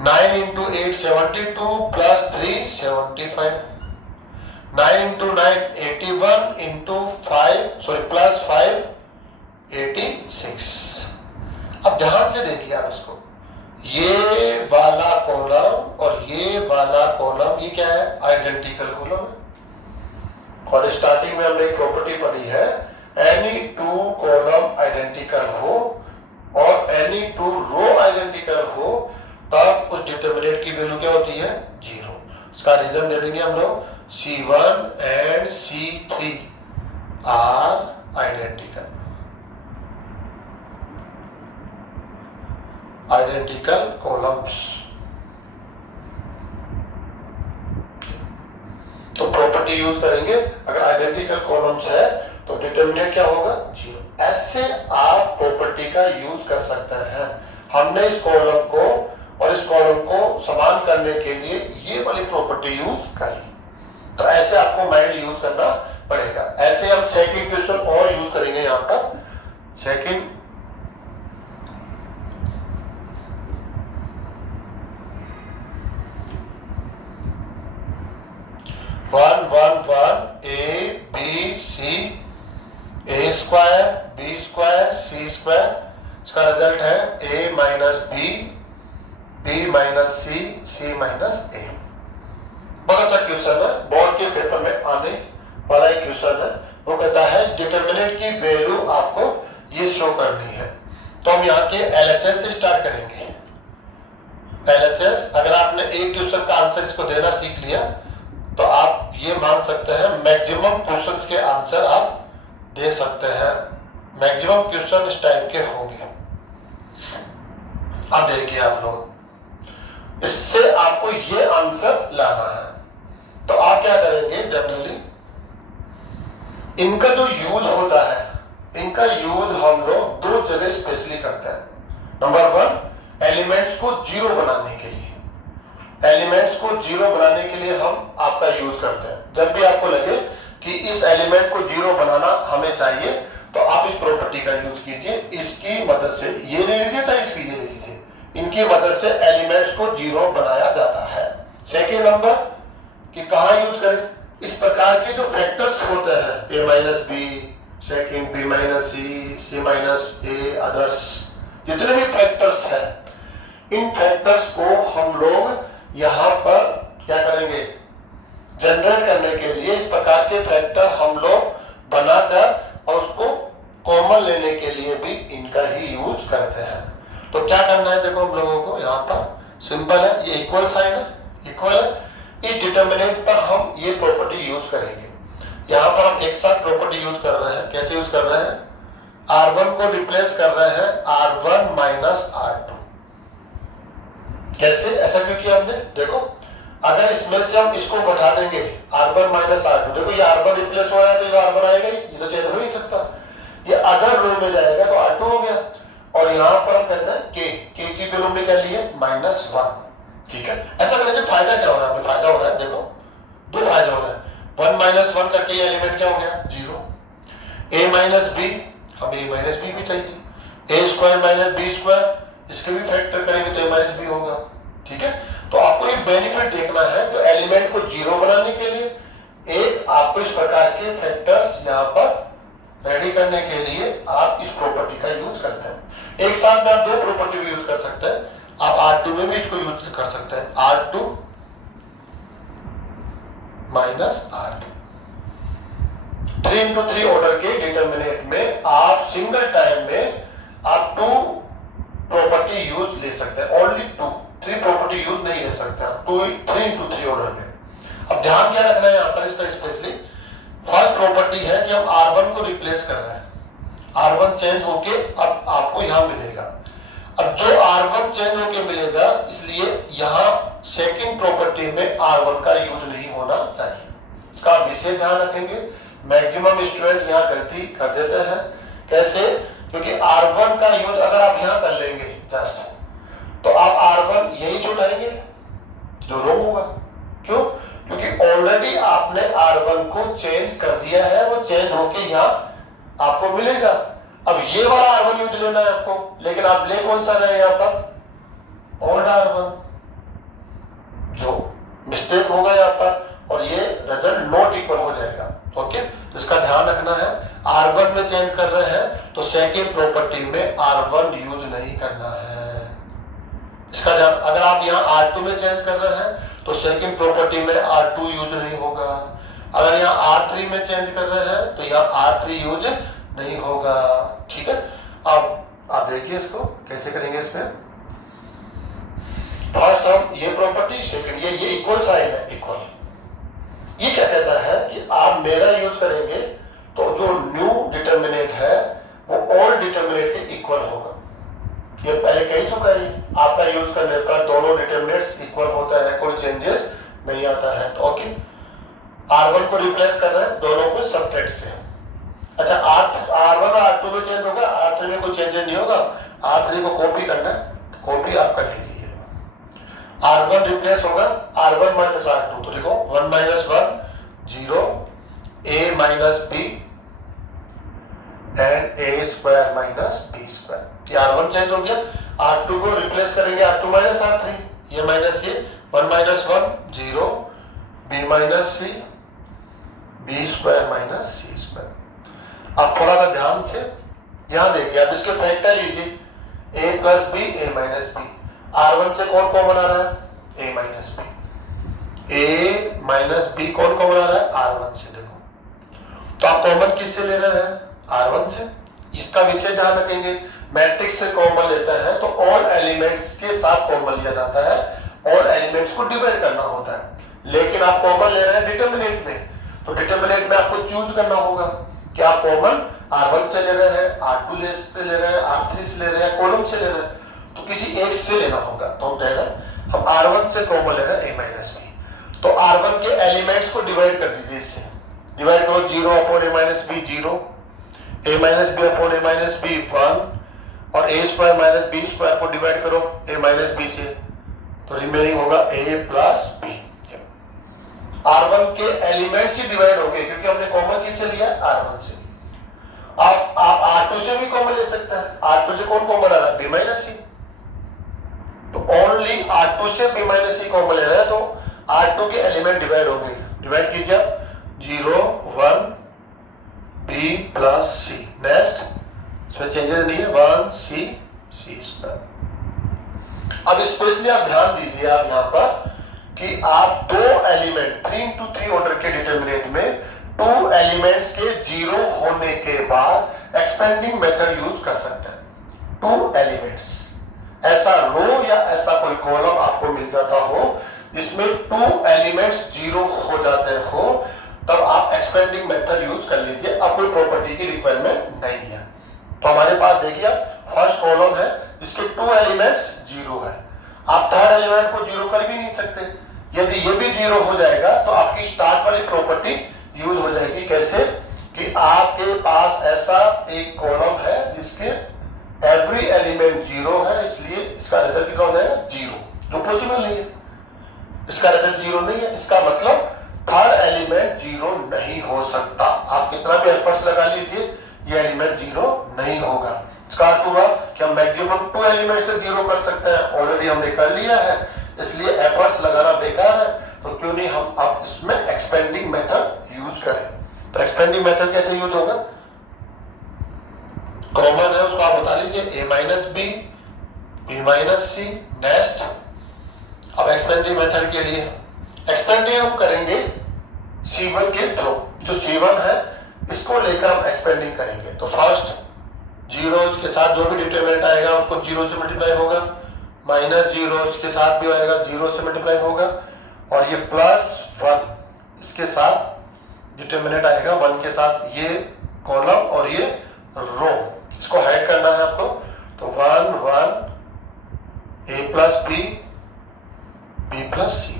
9 into 8 72 plus 3 75, 9 into 9 81 into 5 sorry plus 5 86। अब ध्यान से देखिए आप इसको, ये वाला कॉलम और ये वाला कॉलम, ये क्या है, आइडेंटिकल कॉलम है। और स्टार्टिंग में हमने एक प्रॉपर्टी पढ़ी है, एनी 2 कॉलम आइडेंटिकल हो और एनी 2 रो आइडेंटिकल हो, तब उस डिटरमिनेंट की वैल्यू क्या होती है, 0। इसका रीजन दे देंगे हम लोग, C1 and C3 are identical, identical columns। तो प्रॉपर्टी यूज करेंगे, अगर आइडेंटिकल कॉलम्स है तो डिटरमिनेंट क्या होगा, 0। ऐसे आप प्रॉपर्टी का यूज कर सकते हैं। हमने इस कॉलम को और इस कॉलम को समान करने के लिए ये वाली प्रॉपर्टी यूज करी, तो ऐसे आपको माइंड यूज करना पड़ेगा। ऐसे हम सेकंड क्वेश्चन और यूज करेंगे यहाँ पर, second 1 1 1 A B C A square B square C square, इसका रिजल्ट है A minus B B minus C C minus A। बहुत अच्छा क्वेश्चन है, बोर्ड के पेपर में आने वाला एक क्वेश्चन है। वो कहता है डिटरमिनेंट की वैल्यू आपको ये शो करनी है। तो हम यहाँ के LHS से स्टार्ट करेंगे। LHS, अगर आपने एक क्वेश्चन का आंसर इसको देना सीख लिया तो आप ये मान सकते हैं मैक्सिमम क्वेश्चंस के आंसर आप दे सकते हैं। मैक्सिमम क्वेश्चन इस टाइप के होंगे। अब देखिए आप लोग, इससे आपको ये आंसर लाना है। तो आप क्या करेंगे, जनरली इनका जो यूज होता है, इनका यूज हम लोग दो जगह स्पेशली करते हैं। नंबर वन, एलिमेंट्स को जीरो बनाने के लिए, एलिमेंट्स को जीरो बनाने के लिए हम आपका यूज करते हैं। जब भी आपको लगे कि इस एलिमेंट को जीरो बनाना हमें चाहिए, तो आप इस प्रॉपर्टी का यूज कीजिए। इसकी मदद से, ये ले लीजिए चाहे इसकी ले लीजिए, इनकी मदद से एलिमेंट्स को जीरो बनाया जाता है। सेकेंड नंबर कि कहां यूज करें, इस प्रकार के जो फैक्टर्स होते हैं, a minus B, second b minus C minus A, others, जितने भी फैक्टर्स हैं, इन फैक्टर्स को हम लोग यहां पर क्या करेंगे, जनरेट करने के लिए इस प्रकार के फैक्टर हम लोग बनाकर और उसको कॉमन लेने के लिए भी इनका ही यूज करते हैं। तो क्या करना है, देखो हम लोगों को यहाँ पर सिंपल है, ये इक्वल साइन है, इक्वल है, इस डिटर्मिनेंट पर हम ये प्रॉपर्टी यूज करेंगे। यहाँ पर हम एक साथ प्रॉपर्टी यूज कर रहे हैं। कैसे यूज कर रहे हैं, R1 को रिप्लेस कर रहे हैं R1 माइनस R2। कैसे, ऐसा क्यों किया हमने, देखो अगर इसमें से हम इसको बढ़ा देंगे R1 माइनस R2, देखो ये R1 रिप्लेस हो रहा है तो ये R1 आएगा ही, ये तो चेंज हो ही सकता, ये अदर रो में जाएगा तो R2 हो गया। और यहाँ पर हम कहते हैं k की वैल्यू में क्या लिए, -1, ठीक है। ऐसा करने से फायदा क्या हो रहा है, हमें फायदा हो रहा है, देखो दो फायदा हो रहा है। 1 माइनस 1 का k एलिमेंट क्या हो गया, 0। a माइनस b, हमें a माइनस b भी चाहिए, a square minus b square, इसके भी फैक्टर करेंगे तो a माइनस b होगा, ठीक है। तो आपको एक बेनिफिट देखना है, तो एलिमेंट को जीरो बनाने के लिए एक आपको इस प्रकार के फैक्टर्स यहाँ पर रेडी करने के लिए आप इस प्रॉपर्टी का यूज करते हैं। एक साथ में आप दो प्रॉपर्टी भी यूज कर सकते हैं, आप R2 में भी इसको यूज कर सकते हैं, R2 minus R3। 3x3 order के डिटर्मिनेंट में आप सिंगल टाइम में आप 2 प्रॉपर्टी यूज ले सकते हैं, ओनली 2, 3 प्रॉपर्टी यूज नहीं ले सकते आप 3x3 ऑर्डर में। अब ध्यान क्या रखना है यहाँ पर, इसका स्पेशली फर्स्ट प्रॉपर्टी है कि हम R1 को रिप्लेस कर रहे हैं, R1 चेंज होके अब आपको यहां मिलेगा। अब जो R1 चेंज होके मिलेगा, इसलिए यहां सेकंड प्रॉपर्टी में R1 का यूज नहीं होना चाहिए, इसका विशेष ध्यान रखेंगे। मैक्सिमम स्टूडेंट यहाँ गलती कर देते हैं, कैसे, क्योंकि R1 का यूज अगर आप यहां कर लेंगे जस्ट, तो आप R1 यही छुटाएंगे जो रॉन्ग होगा। क्यों, क्योंकि ऑलरेडी आपने R1 को चेंज कर दिया है, वो चेंज होके यहाँ आपको मिलेगा। अब ये वाला R1 यूज लेना है आपको, लेकिन आप ले कौन सा रहे यहाँ पर, ओल्ड R1, जो मिस्टेक होगा यहाँ पर, और ये रिजल्ट नॉट इक्वल हो जाएगा। ओके, तो इसका ध्यान रखना है, R1 में चेंज कर रहे हैं तो सेकेंड प्रॉपर्टी में R1 यूज नहीं करना है, इसका ध्यान। अगर आप यहाँ R2 में चेंज कर रहे हैं तो सेकंड प्रॉपर्टी में R2 यूज नहीं होगा। अगर यहाँ R3 में चेंज कर रहे हैं तो यहाँ R3 यूज नहीं होगा, ठीक है। अब आप देखिए इसको कैसे करेंगे। इसमें फर्स्ट हम ये प्रॉपर्टी, सेकंड ये इक्वल साइन है, इक्वल। ये क्या कहता है कि आप मेरा यूज करेंगे तो जो न्यू डिटर्मिनेंट है वो ऑल डिटर्मिनेंट के इक्वल होगा। ये पहले कही चुका है, आपका यूज करने पर दोनों डिटर्मिनेंट्स इक्वल होता है, कोई चेंजेस नहीं आता है। तो ओके, R1 को रिप्लेस कर रहे हैं, दोनों को सब्ट्रैक्ट से। अच्छा, R1 और R2 में चेंज होगा, R3 में कोई चेंजेस नहीं होगा। R3 को कॉपी करना है, कॉपी आप कर लीजिए। R1 रिप्लेस होगा R1 माइनस R2, तो देखो 1 minus 1 0, a minus b and a square minus b square. ये R1 चेंज हो गया, R2 को रिप्लेस करेंगे R2 माइनस R3, ये माइनस ये 1 minus 1 0, b minus c, b square minus c square. अब थोड़ा सा ध्यान से यहां देखिए, आप इसके फैक्टर लीजिए, a plus b, a minus b। R1 से कौन कॉमन आ रहा है, a minus b, a minus b कौन कॉमन आ रहा है, R1 से। देखो तो आप कॉमन किससे ले रहे हैं, R1 से। इसका विशेष ध्यान रखेंगे, मैट्रिक्स से कॉमन लेता है तो ऑल एलिमेंट्स के साथ कॉमन लिया जाता है, ऑल एलिमेंट्स को डिवाइड करना होता है। लेकिन आप कॉमन ले रहे हैं डिटर्मिनेंट में, तो डिटर्मिनेंट में आपको चूज करना होगा कि आप कॉमन R1 से ले रहे हैं, R2 से ले रहे हैं, R3 से ले रहे हैं, कॉलम से ले रहे हैं, तो किसी एक से लेना होगा। तो हम कह रहे हैं हम R1 से कॉमन ले रहे हैं a माइनस b, तो R1 के एलिमेंट्स को डिवाइड कर दीजिए इससे। डिवाइड करो 0 upon a minus B 0, a minus B upon a minus B 1 और a square minus B square को डिवाइड करो a माइनस बी से, तो रिमेनिंग होगा a प्लस बी। R1 के एलिमेंट्स ही डिवाइड होंगे क्योंकि हमने कॉमन किससे लिया? R1 से। आप R2 से भी कॉमन ले सकते हैं। R2 से कौन कॉमन आ रहा है? b minus C. तो ओनली R2 से b माइनस सी कॉमन ले रहे हैं, तो R2 के एलिमेंट डिवाइड होंगे। डिवाइड कीजिए 0 1 b प्लस सी। नेक्स्ट इसमें चेंजेस नहीं है, 1 सी सी स्क्वायर। अब स्पेशली आप ध्यान दीजिए आप यहाँ पर कि आप दो एलिमेंट 3x3 ऑर्डर के डिटरमिनेंट में 2 एलिमेंट्स के 0 होने के बाद एक्सपेंडिंग मेथड यूज कर सकते हैं। 2 एलिमेंट्स, ऐसा रो या ऐसा कोई कॉलम आपको मिल जाता हो जिसमें 2 एलिमेंट्स 0 हो जाते हो, तब आप एक्सपेंडिंग मेथड यूज कर लीजिए। अब कोई प्रॉपर्टी की रिक्वायरमेंट नहीं है। तो हमारे पास देखिए फर्स्ट कॉलम है जिसके 2 एलिमेंट्स 0 है। आप थर्ड एलिमेंट को 0 कर भी नहीं सकते। यदि ये भी 0 हो जाएगा तो आपकी स्टार्ट वाली प्रॉपर्टी यूज हो जाएगी। कैसे? कि आपके पास ऐसा एक कॉलम है जिसके एवरी एलिमेंट 0 है, इसलिए इसका रिजल्ट कितना हो जाएगा? 0, जो पॉसिबल नहीं है। इसका रिजल्ट 0 नहीं है, इसका मतलब थर्ड एलिमेंट 0 नहीं हो सकता। आप कितना भी एफर्ट्स लगा लीजिए, ये एलिमेंट 0 नहीं होगा। इसका अर्थ हुआ कि हम मैक्सिमम 2 एलिमेंट्स से 0 कर सकते हैं। ऑलरेडी हमने कर लिया है, इसलिए एफर्ट्स लगाना बेकार है। तो क्यों नहीं हम अब इसमें एक्सपेंडिंग मेथड यूज करें। तो एक्सपेंडिंग मेथड कैसे यूज होगा? कॉमन है उसको आप बता लीजिए, a minus B b minus C. Next अब एक्सपेंडिंग मेथड के लिए एक्सपेंडिंग हम करेंगे C1 के थ्रू। जो C1 है इसको लेकर हम एक्सपेंडिंग करेंगे। तो फर्स्ट 0 इसके साथ जो भी डिटरमिनेंट आएगा उसको 0 से मल्टीप्लाई होगा, माइनस 0 इसके साथ भी आएगा 0 से मल्टीप्लाई होगा, और ये प्लस 1 इसके साथ डिटरमिनेंट आएगा 1 के साथ, ये कॉलम और ये रो। इसको हाइड करना है आपको। तो 1 1 a plus B b plus C.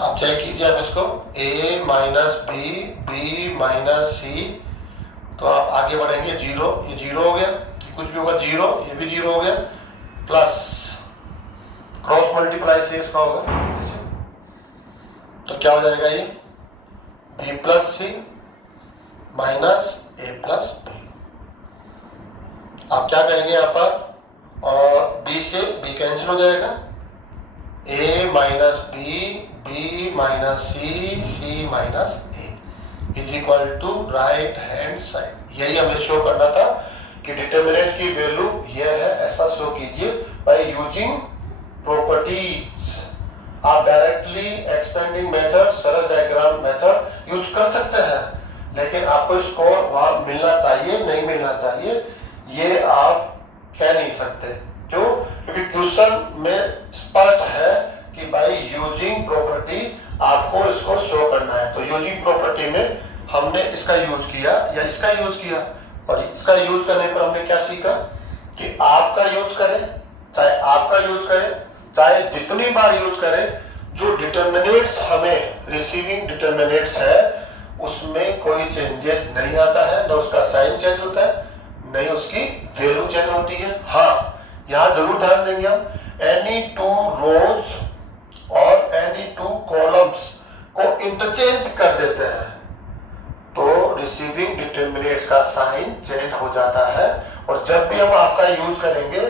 आप चेक कीजिए आप इसको, a minus B b minus C. तो आप आगे बढ़ेंगे 0, ये 0 हो गया, कुछ भी होगा 0, ये भी 0 हो गया, प्लस क्रॉस मल्टीप्लाई से इसका होगा ऐसे। तो क्या हो जाएगा? ये b plus C minus a plus B. आप क्या कहेंगे यहाँ पर, और b से b कैंसिल हो जाएगा, a minus B b minus C C minus a is equal to right hand side. यही हमें शो करना था कि डिटरमिनेंट की वैल्यू यह है, ऐसा शो कीजिए बाय यूजिंग प्रॉपर्टीज। आप डायरेक्टली एक्सपेंडिंग मेथड, सरल डायग्राम मेथड यूज कर सकते हैं, लेकिन आपको स्कोर वहां मिलना चाहिए नहीं मिलना चाहिए ये आप कह नहीं सकते। क्यों? क्योंकि क्वेश्चन में स्पष्ट है कि बाय यूजिंग प्रॉपर्टी आपको इसको शो करना है। तो यूजिंग प्रॉपर्टी में हमने इसका यूज किया या इसका यूज किया, और इसका यूज करने पर हमने क्या सीखा कि आपका यूज करें चाहे आपका यूज करें चाहे जितनी बार यूज करें, जो डिटरमिनेट्स हमें रिसीविंग डिटरमिनेट्स है उसमें कोई चेंजेस नहीं आता है, न उसका साइन चेंज होता है नहीं उसकी वैल्यू चेंज होती है। हाँ, यहाँ जरूर ध्यान देंगे हम, एनी 2 रोज और एनी 2 कॉलम्स को इंटरचेंज कर देते हैं तो रिसीविंग डिटरमिनेट्स का साइन चेंज हो जाता है। और जब भी हम आपका यूज करेंगे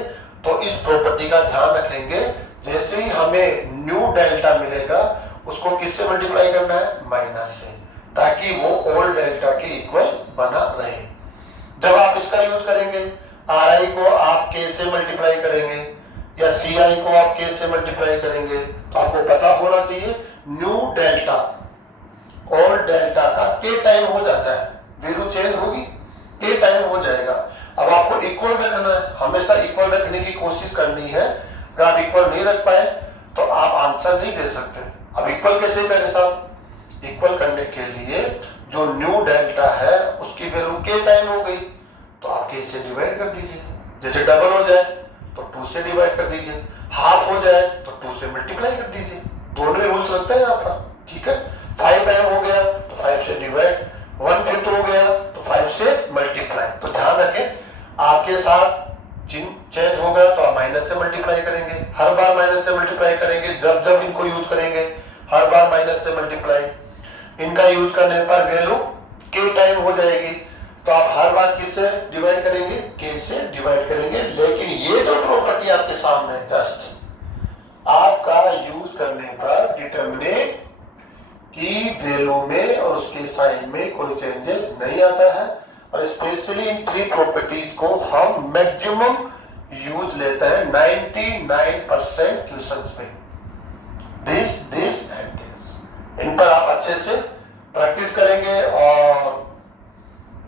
तो इस प्रॉपर्टी का ध्यान रखेंगे, जैसे ही हमें न्यू डेल्टा मिलेगा उसको किससे मल्टीप्लाई करना है? माइनस से, ताकि वो ओल्ड डेल्टा के इक्वल बना रहे। जब आप इसका यूज करेंगे, RI को आप K से मल्टीप्लाई करेंगे या CI को आप K से मल्टीप्लाई करेंगे, तो आपको पता होना चाहिए न्यू डेल्टा ओल्ड डेल्टा का K टाइम हो जाता है, वैल्यू चेंज होगी K टाइम हो जाएगा। अब आपको इक्वल रखना है, हमेशा इक्वल रखने की कोशिश करनी है। अगर आप इक्वल नहीं रख पाए तो आप आंसर नहीं दे सकते। अब इक्वल कैसे करें साहब? इक्वल करने के लिए जो न्यू डेल्टा है उसकी वैल्यू K टाइम हो गई, तो आप K से डिवाइड कर दीजिए। जैसे डबल हो जाए तो 2 से डिवाइड कर दीजिए, हाफ हो जाए तो 2 से मल्टीप्लाई कर दीजिए। दोनों रूल्स लगते हैं यहाँ पर, ठीक है। 5m हो गया तो 5 से डिवाइड, 1/5 हो गया तो 5 से मल्टीप्लाई। तो ध्यान रखें, आपके साथ चिन्ह चेंज हो गया तो आप माइनस से मल्टीप्लाई करेंगे, हर बार माइनस से मल्टीप्लाई करेंगे, जब जब इनको यूज करेंगे हर बार माइनस से मल्टीप्लाई। इनका यूज करने पर वैल्यू के टाइम हो जाएगी, तो आप हर बार किससे डिवाइड करेंगे, के से डिवाइड करेंगे। लेकिन ये जो प्रॉपर्टी आपके सामने जस्ट आपका यूज करने पर डिटर्मिनेंट की वैल्यू में और उसके साइन में कोई चेंजेस नहीं आता है। और स्पेशली इन 3 प्रॉपर्टीज को हम मैक्सिमम यूज लेते हैं 99% क्वेश्चंस में, दिस एंड दिस। इन पर आप अच्छे से प्रैक्टिस करेंगे और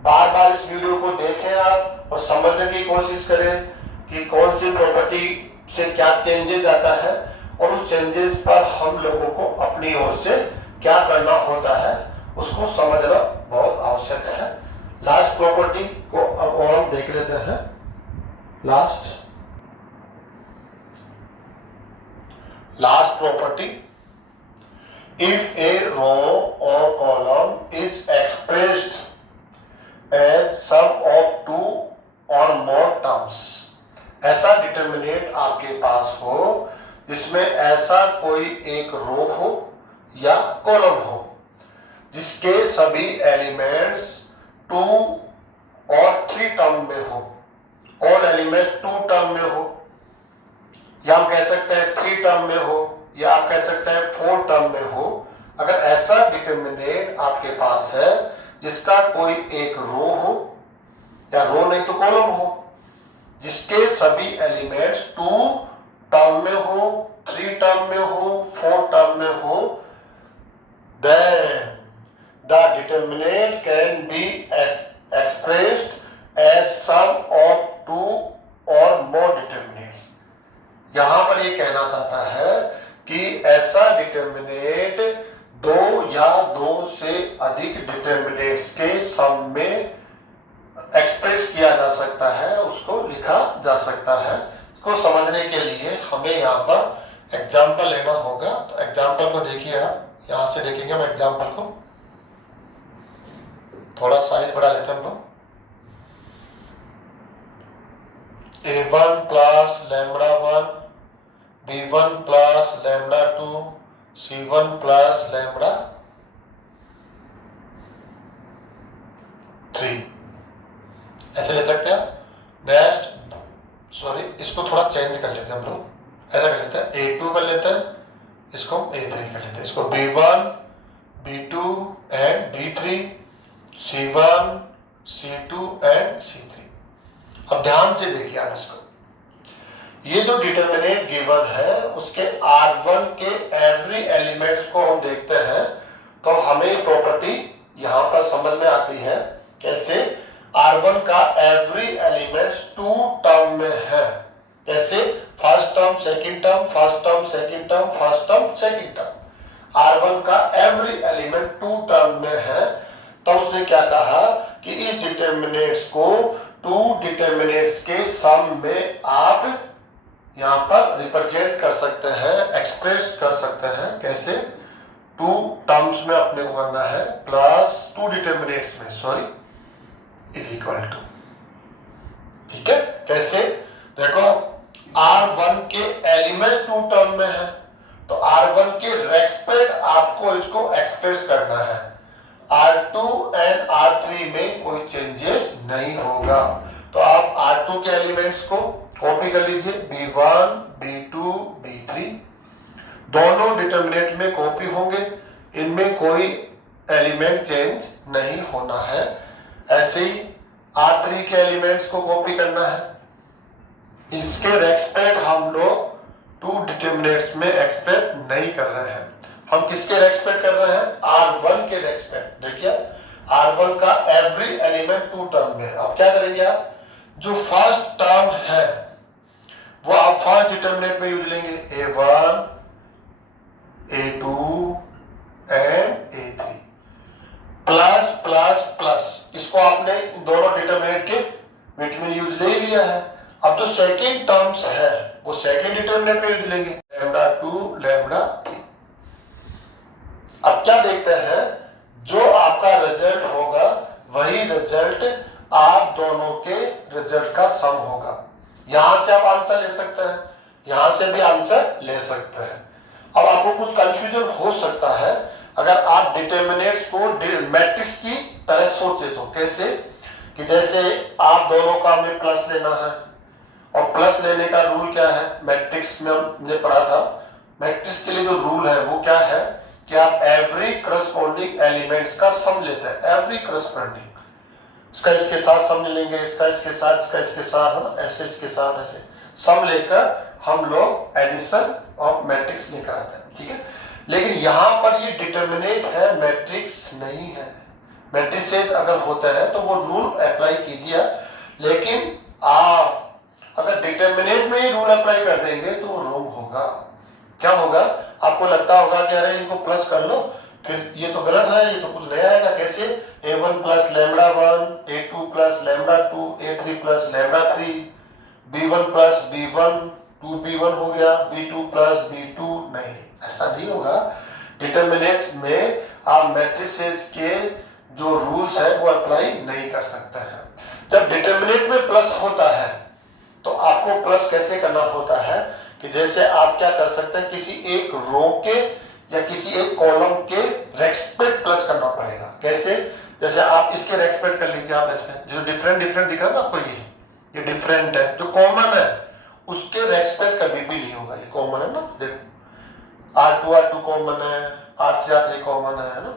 बार बार इस वीडियो को देखें आप और समझने की कोशिश करें कि कौन सी प्रॉपर्टी से क्या चेंजेस आता है और उस चेंजेस पर हम लोगों को अपनी ओर से क्या करना होता है उसको समझना बहुत आवश्यक है। लास्ट प्रॉपर्टी को अब और हम देख लेते हैं। Last property, if a row और column is expressed as sum of 2 और मोर टर्म्स, ऐसा डिटर्मिनेंट आपके पास हो जिसमें ऐसा कोई एक रो हो या कॉलम हो जिसके सभी एलिमेंट्स 2 और 3 टर्म में हो, और एलिमेंट 2 टर्म में हो, या हम कह सकते हैं 3 टर्म में हो, या आप कह सकते हैं 4 टर्म में हो। अगर ऐसा डिटर्मिनेंट आपके पास है जिसका कोई एक रो हो, या रो नहीं तो कॉलम हो, जिसके सभी एलिमेंट्स 2 टर्म में हो, 3 टर्म में हो, 4 टर्म में हो, then the determinant can be expressed as sum of 2 or more determinants। यहां पर ये कहना चाहता है कि ऐसा डिटर्मिनेंट 2 या 2 से अधिक डिटर्मिनेंट्स के सम में एक्सप्रेस किया जा सकता है, उसको लिखा जा सकता है। इसको समझने के लिए हमें यहाँ पर एग्जाम्पल लेना होगा। तो एग्जाम्पल को देखिए, आप यहां से देखेंगे हम एग्जाम्पल को, थोड़ा साइज बढ़ा लेते हैं हम लोग। a1 plus lambda 1, b1 plus lambda 2, c1 plus lambda 3, ऐसे ले सकते हैं। नेक्स्ट, सॉरी, इसको थोड़ा चेंज कर लेते हैं हम लोग, ऐसा कर लेते हैं, a2 कर लेते हैं, इसको हम a3 कर लेते हैं, इसको b1, b2 and b3, c1, c2 and c3। अब ध्यान से देखिए आप इसको, ये जो डिटर्मिनेंट गिवन है उसके R1 के एवरी एलिमेंट्स को हम देखते हैं तो हमें प्रॉपर्टी यहां पर समझ में आती है। कैसे? R1 का एवरी एलिमेंट्स 2 टर्म में है। कैसे? First term second term, first term second term, first term second term. R1 का एवरी एलिमेंट 2 टर्म में है। तो उसने क्या कहा कि इस डिटर्मिनेंट्स को 2 डिटर्मिनेंट्स के सम में आप यहां पर रिप्रेजेंट कर सकते हैं, एक्सप्रेस कर सकते हैं। कैसे? 2 टर्म्स में अपने को करना है प्लस 2 डिटर्मिनेंट्स में, सॉरी, इज इक्वल टू। ठीक है? कैसे? देखो, R1 के एलिमेंट्स 2 टर्म में है तो R1 के रेस्पेक्ट आपको इसको एक्सप्रेस करना है। R2 एंड R3 में कोई चेंजेस नहीं होगा। तो आप R2 के एलिमेंट्स को कॉपी कर लीजिए, B1, B2, B3, दोनों डिटर्मिनेंट में कॉपी होंगे, इनमें कोई एलिमेंट चेंज नहीं होना है। ऐसे ही R3 के एलिमेंट्स को कॉपी करना है, इसके रेस्पेक्ट हम लोग 2 डिटर्मिनेंट्स में एक्सपेक्ट नहीं कर रहे हैं, हम किसके रेस्पेक्ट कर रहे हैं? R1 के रेस्पेक्ट। देखिए, R1 का एवरी एलिमेंट 2 टर्म में। अब क्या करेंगे आप? जो फर्स्ट टर्म है वो आप फर्स्ट डिटर्मिनेंट में यूज लेंगे, A1, A2 and A3, plus plus plus, इसको आपने दोनों डिटर्मिनेंट के बीच में यूज ले लिया है। अब जो सेकेंड टर्म्स है वो सेकेंड डिटर्मिनेंट में यूज लेंगे, λ2, λ3। अब क्या देखते हैं, जो आपका रिजल्ट होगा वही रिजल्ट आप दोनों के रिजल्ट का सम होगा। यहां से आप आंसर ले सकते हैं, यहां से भी आंसर ले सकते हैं। अब आपको कुछ कंफ्यूजन हो सकता है अगर आप डिटर्मिनेंट्स को मैट्रिक्स की तरह सोचे तो। कैसे कि जैसे आप दोनों का हमें प्लस लेना है, और प्लस लेने का रूल क्या है, मैट्रिक्स में हमने पढ़ा था। मैट्रिक्स के लिए जो रूल है वो क्या है कि आप एवरी करस्पॉन्डिंग एलिमेंट्स का सम लेते हैं। एवरी करस्पॉन्डिंग, इसका इसके साथ सम लेंगे, इसका इसके साथ, इसका इसके साथ, है ना, ऐसे इसके साथ, ऐसे सम लेकर हम लोग एडिशन ऑफ मैट्रिक्स लेकर आते हैं। ठीक है, लेकिन यहां पर ये डिटर्मिनेंट है, मैट्रिक्स नहीं है। मैट्रिक्स से अगर होता है तो वो रूल अप्लाई कीजिए, लेकिन आप अगर डिटर्मिनेंट में ही रूल अप्लाई कर देंगे तो वो रॉन्ग होगा। क्या होगा, आपको लगता होगा कि अरे इनको प्लस कर लो, फिर ये तो गलत है, ये तो कुछ नया आएगा। कैसे, a1 plus lambda 1, a2 plus lambda 2, a3 plus lambda 3, b1 plus b1, 2b1 हो गया, b2 प्लस b2। नहीं, ऐसा नहीं होगा। डिटर्मिनेंट में आप मैट्रिसेस के जो रूल्स है वो अप्लाई नहीं कर सकते हैं। जब डिटर्मिनेंट में प्लस होता है तो आपको प्लस कैसे करना होता है कि जैसे आप क्या कर सकते हैं, किसी एक रो के या किसी एक कॉलम के रेस्पेक्ट प्लस करना पड़ेगा। कैसे, जैसे आप इसके रेस्पेक्ट कर लीजिए, आप इसमें जो डिफरेंट डिफरेंट दिख रहा है ना आपको, ये डिफरेंट है, जो कॉमन है उसके रेस्पेक्ट कभी भी नहीं होगा। ये कॉमन है ना, देखो R2 कॉमन है, R3 कॉमन है ना,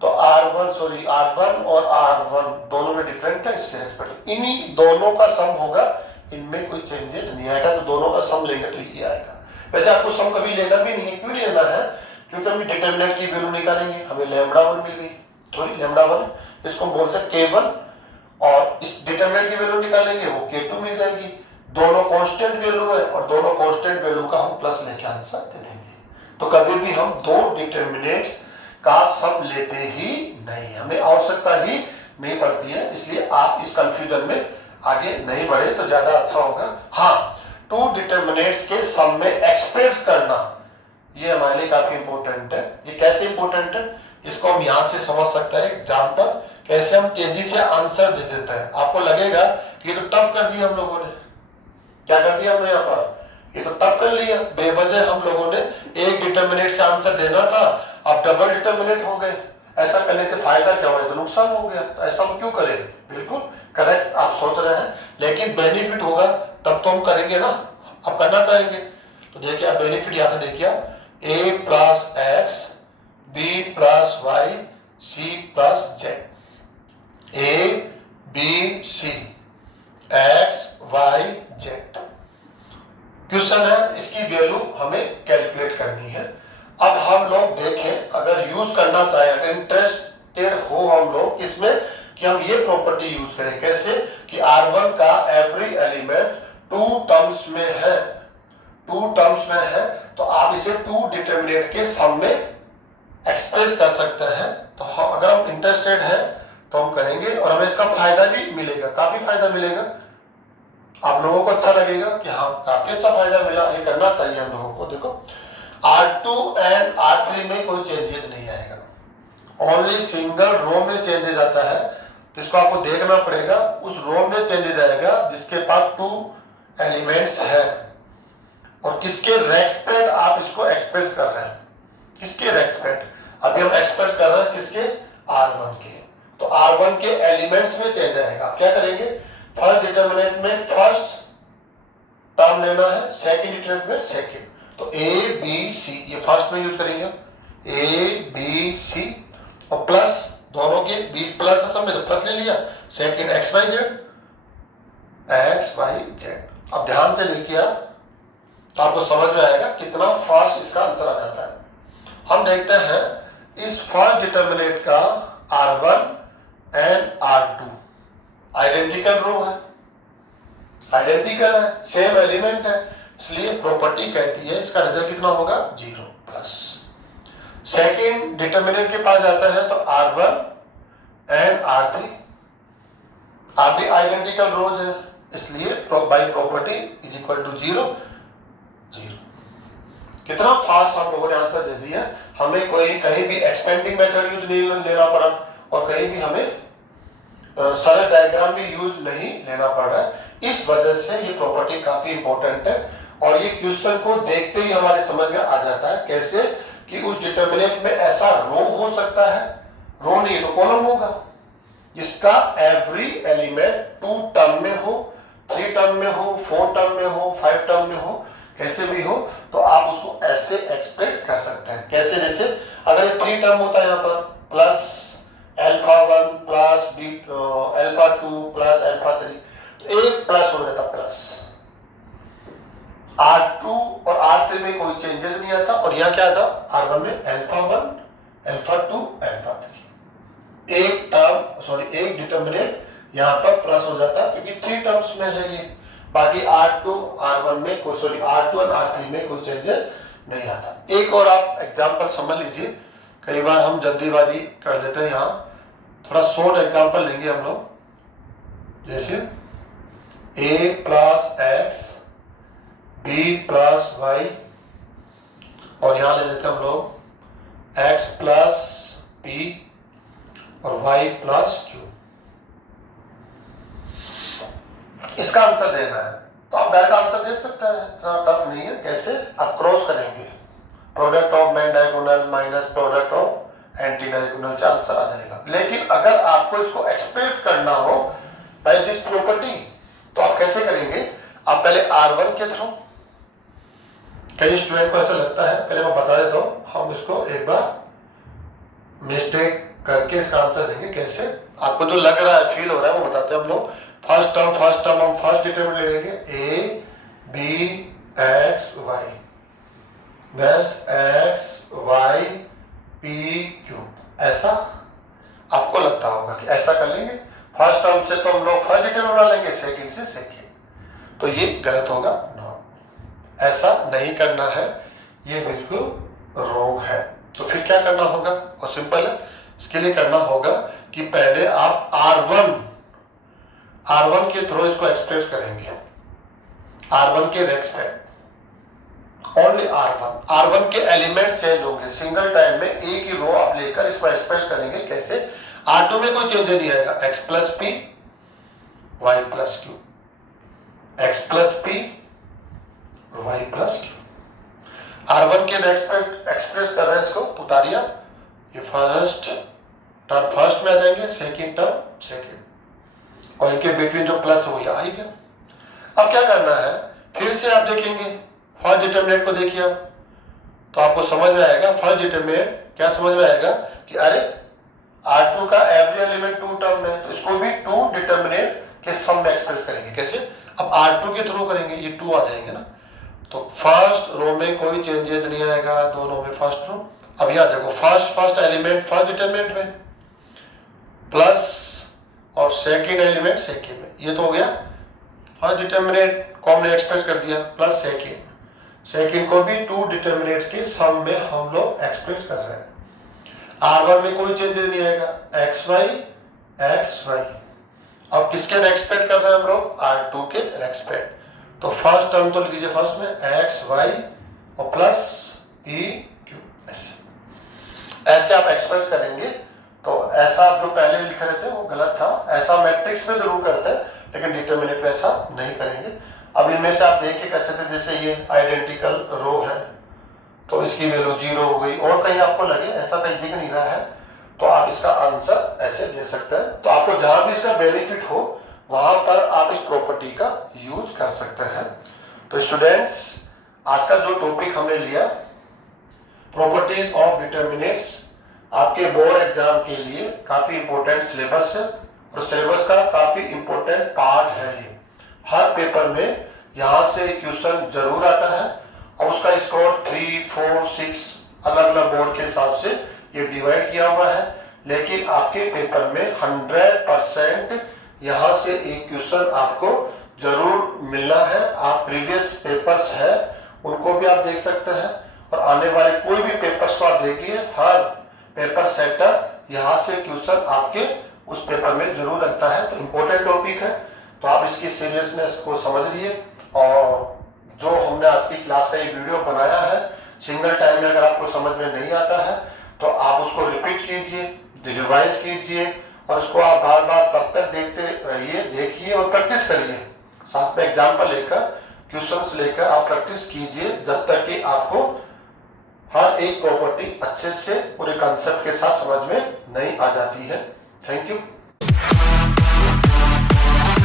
तो R1 और R1 दोनों में डिफरेंट है, इसके रेस्पेक्ट इन्हीं दोनों का सम होगा, इनमें कोई चेंजेस नहीं आएगा। तो दोनों का सम लेंगे तो ये आएगा। वैसे आपको सम कभी लेना भी नहीं है, क्यों लेना है, क्योंकि हम डिटर्मिनेंट की वैल्यू निकालेंगे, हमें लैम्बडा 1 मिल गई, तो लैम्बडा 1 इसको हम बोलते हैं K1, और इस डिटर्मिनेंट की वैल्यू निकालेंगे वो K2 मिल जाएगी। दोनों कांस्टेंट वैल्यू है और दोनों कांस्टेंट वैल्यू का हम प्लस लेके आंसर दे देंगे। तो कभी भी हम दो डिटर्मिनेंट्स का सम लेते ही नहीं, हमें आवश्यकता ही नहीं पड़ती है। इसलिए आप इस कंफ्यूजन में आगे नहीं बढ़े तो ज्यादा अच्छा होगा। हाँ, टू डिटर्मिनेंट्स के सम में एक्सप्रेस करना ये हमारे लिए काफी इंपॉर्टेंट है। ये कैसे इंपॉर्टेंट है, इसको हम यहां से समझ सकते हैं एग्जाम पर, कैसे हम तेजी से आंसर दे देते हैं। आपको लगेगा कि ये तो टफ कर दिया हम लोगों ने, क्या कर दिया हमने यहाँ पर, ये तो टफ कर लिया, बेवजह हम लोगों ने एक डिटर्मिनेंट से आंसर देना था, अब डबल डिटर्मिनेंट हो गए। ऐसा करने से फायदा क्या हो, तो नुकसान हो गया। तो ऐसा हम क्यों करें, बिल्कुल करेक्ट आप सोच रहे हैं, लेकिन बेनिफिट होगा तब तो हम करेंगे ना, आप करना चाहेंगे। तो देखिए आप बेनिफिट यहां से देखिए, आप a plus X, b plus Y, c plus Z, a b c x y z question है, इसकी वैल्यू हमें कैलकुलेट करनी है। अब हम लोग देखें, अगर यूज करना चाहें, अगर इंटरेस्टेड हो हम लोग इसमें कि हम ये प्रॉपर्टी यूज करें। कैसे कि R1 का एवरी एलिमेंट टू टर्म्स में है, तो आप इसे टू डिटर्मिनेंट के सम में एक्सप्रेस कर सकते हैं। तो अगर हम इंटरेस्टेड है तो हम करेंगे, और हमें इसका फायदा भी मिलेगा, काफी फायदा मिलेगा। आप लोगों को अच्छा लगेगा कि हाँ काफी अच्छा फायदा मिला, ये करना चाहिए हम लोगों को। देखो R2 एंड R3 में कोई चेंजेस नहीं आएगा, ओनली सिंगल रो में चेंजेस आता है। तो इसको आपको देखना पड़ेगा, उस रो में चेंजेस आएगा जिसके पास टू एलिमेंट्स है, और किसके रेस्पेक्ट आप इसको एक्सप्रेस कर रहे हैं, किसके रेस्पेक्ट अभी हम एक्सप्रेस कर रहे हैं, किसके R1 के। तो R1 के एलिमेंट्स में चेंज आएगा। आप क्या करेंगे, फर्स्ट डिटर्मिनेंट में फर्स्ट टर्म लेना है, सेकंड डिटर्मिनेंट में सेकंड। तो A B C ये फर्स्ट में यूज करेंगे, A B C, और प्लस दोनों के B प्लस सब में तो प्लस ले लिया, सेकंड x y z। अब ध्यान से देखिए आप, तो आपको समझ में आएगा कितना फास्ट इसका आंसर आ जाता है। हम देखते हैं इस फर्स्ट डिटर्मिनेंट का R1 एंड R2 आइडेंटिकल रो है, आइडेंटिकल है, सेम एलिमेंट है, इसलिए प्रॉपर्टी कहती है इसका रिजल्ट कितना होगा, 0 प्लस। सेकेंड डिटर्मिनेंट के पास जाता है तो R1 एंड R3 आप भी आइडेंटिकल रोज है, इसलिए by property is equal to 0। कितना फास्ट हम लोगों ने आंसर दे दिया। हमें कोई कहीं भी एक्सपेंडिंग मेथड यूज नहीं लेना पड़ा और कहीं भी हमें सरल डायग्राम भी यूज नहीं लेना पड़ रहा है। इस वजह से ये प्रॉपर्टी काफी इंपॉर्टेंट है और ये क्वेश्चन को देखते ही हमारे समझ में आ जाता है कैसे कि उस डिटर्मिनेंट में ऐसा रो हो सकता है, रो नहीं तो कॉलम होगा, जिसका एवरी एलिमेंट 2 टर्म में हो, 3 टर्म में हो, 4 टर्म में हो, 5 टर्म में हो, कैसे भी हो, तो आप उसको ऐसे एक्सप्रेस कर सकते हैं। कैसे? जैसे अगर ये 3 टर्म होता है यहाँ पर plus alpha 1 plus alpha 2 plus alpha 3, तो एक प्लस हो जाता प्लस R2 और R3 में कोई चेंजेस नहीं आता और यहाँ क्या था R1 में अल्फा 1 अल्फा 2 अल्फा 3, एक डिटर्मिनेंट यहाँ पर प्लस हो जाता क्योंकि 3 टर्म्स में है ये। बाकी R2 R1 में कोई R2 और R3 में कोई चेंजेस नहीं आता। एक और आप एग्जांपल समझ लीजिए, कई बार हम जल्दीबाजी कर लेते हैं, यहाँ थोड़ा शॉर्ट एग्जांपल लेंगे हम लोग। जैसे a plus X B plus Y और यहां ले लेते हैं हम लोग x प्लस पी और y प्लस क्यू। इसका आंसर देना है तो आप डायरेक्ट आंसर दे सकते हैं, इतना टफ नहीं है। कैसे? आप क्रॉस करेंगे, product of main diagonal minus product of anti diagonal से आंसर आ जाएगा। लेकिन अगर आपको इसको एक्सपेक्ट करना हो बाय दिस प्रॉपर्टी तो आप कैसे करेंगे? आप पहले R1 के थ्रू, कई स्टूडेंट को ऐसा लगता है, पहले मैं बता देता हूं, हम इसको एक बार मिस्टेक करके इसका आंसर देंगे। कैसे? आपको जो लग रहा है, फील हो रहा है, वो बताते हैं हम लोग। फर्स्ट टर्म हम फर्स्ट डिटरमिनेंट ले लेंगे a b x y, next x y p q। ऐसा आपको लगता होगा कि ऐसा कर लेंगे, फर्स्ट टर्म से तो हम लोग फर्स्ट डिटरमिनेंट बना लेंगे, सेकंड से सेकंड, तो ये गलत होगा। ऐसा नहीं करना है, ये बिल्कुल रॉन्ग है। तो फिर क्या करना होगा? और सिंपल है, इसके लिए करना होगा कि पहले आप R1 के थ्रू इसको एक्सप्रेस करेंगे, R1 के रेस्पेक्ट, ओनली R1 के एलिमेंट चेंज होंगे, सिंगल टाइम में एक ही रो आप लेकर इसको एक्सप्रेस करेंगे। कैसे? R2 में कोई चेंज नहीं आएगा, x plus P Y plus Q, x plus P y plus Q. R1 के रेस्पेक्ट एक्सप्रेस कर रहे हैं, इसको उतारिए, ये फर्स्ट टर्म फर्स्ट में आ जाएंगे, सेकंड टर्म सेकंड, और इनके बिटवीन जो प्लस हो गया आ ही गया। अब क्या करना है? फिर से आप देखेंगे, फर्स्ट डिटरमिनेंट को देखिए आप, तो आपको समझ में आएगा। फर्स्ट डिटरमिनेंट क्या समझ में आएगा कि अरे R2 का एवरी एलिमेंट 2 टर्म में, तो इसको भी 2 डिटरमिनेंट के सम में एक्सप्रेस करेंगे। कैसे? अब R2 के थ्रू करेंगे, ये 2 आ जाएंगे ना, तो फर्स्ट रो में कोई चेंजेस नहीं आएगा, दोनों में फर्स्ट रो। अब यहां देखो, फर्स्ट एलिमेंट फर्स्ट डिटरमिनेंट में प्लस और सेकंड एलिमेंट सेकंड में, ये तो हो गया फर्स्ट डिटरमिनेंट को हमने एक्सप्रेस कर दिया, प्लस सेकंड को भी 2 डिटरमिनेंट्स के सम में हम लोग एक्सप्रेस कर रहे हैं। R1 में कोई चेंजेस नहीं आएगा, xy। अब किसके रेस्पेक्ट कर रहे हैं हम लोग? R2 के रेस्पेक्ट। तो फर्स्ट टर्म तो लिख लीजिए, फर्स्ट में xy और प्लस p q, ऐसे आप एक्सप्रेस करेंगे। तो ऐसा आप जो पहले लिख रहे थे वो गलत था, ऐसा मैट्रिक्स में जरूर करते हैं लेकिन डिटरमिनेंट में ऐसा नहीं करेंगे। अब इनमें से आप देख के कर सकते हैं, जैसे ये आइडेंटिकल रो है तो इसकी वैल्यू 0 हो गई, और कहीं आपको लगे ऐसा कहीं दिख नहीं रहा है तो आप इसका आंसर ऐसे दे सकते हैं। तो आपको जहां भी इसका बेनिफिट हो वहां पर आप इस प्रॉपर्टी का यूज कर सकते हैं। तो स्टूडेंट्स, आज का जो टॉपिक हमने लिया प्रॉपर्टीज ऑफ डिटरमिनेंट्स, आपके बोर्ड एग्जाम के लिए काफी इंपॉर्टेंट सिलेबस है और सिलेबस का काफी इंपॉर्टेंट पार्ट है। ये हर पेपर में यहां से क्वेश्चन जरूर आता है और उसका स्कोर 3, 4, 6 अलग अलग बोर्ड के हिसाब से ये डिवाइड किया हुआ है। लेकिन आपके पेपर में 100% यहां से एक क्वेश्चन आपको जरूर मिलना है। आप प्रीवियस पेपर्स है उनको भी आप देख सकते हैं और आने वाले कोई भी पेपर्स को आप देखिए, हर पेपर सेटर यहां से क्वेश्चन आपके उस पेपर में जरूर रखता है। तो इम्पोर्टेंट टॉपिक है, तो आप इसकी सीरियसनेस को समझिए और जो हमने आज की क्लास का ये वीडियो बनाया है सिंगल टाइम में अगर आपको समझ में नहीं आता है तो आप उसको रिपीट कीजिए, रिवाइज कीजिए और उसको आप बार बार तब तक देखते रहिए, देखिए और प्रैक्टिस करिए। साथ में एग्जाम्पल लेकर, क्वेश्चंस लेकर आप प्रैक्टिस कीजिए जब तक कि आपको हर एक प्रॉपर्टी अच्छे से पूरे कॉन्सेप्ट के साथ समझ में नहीं आ जाती है। Thank you.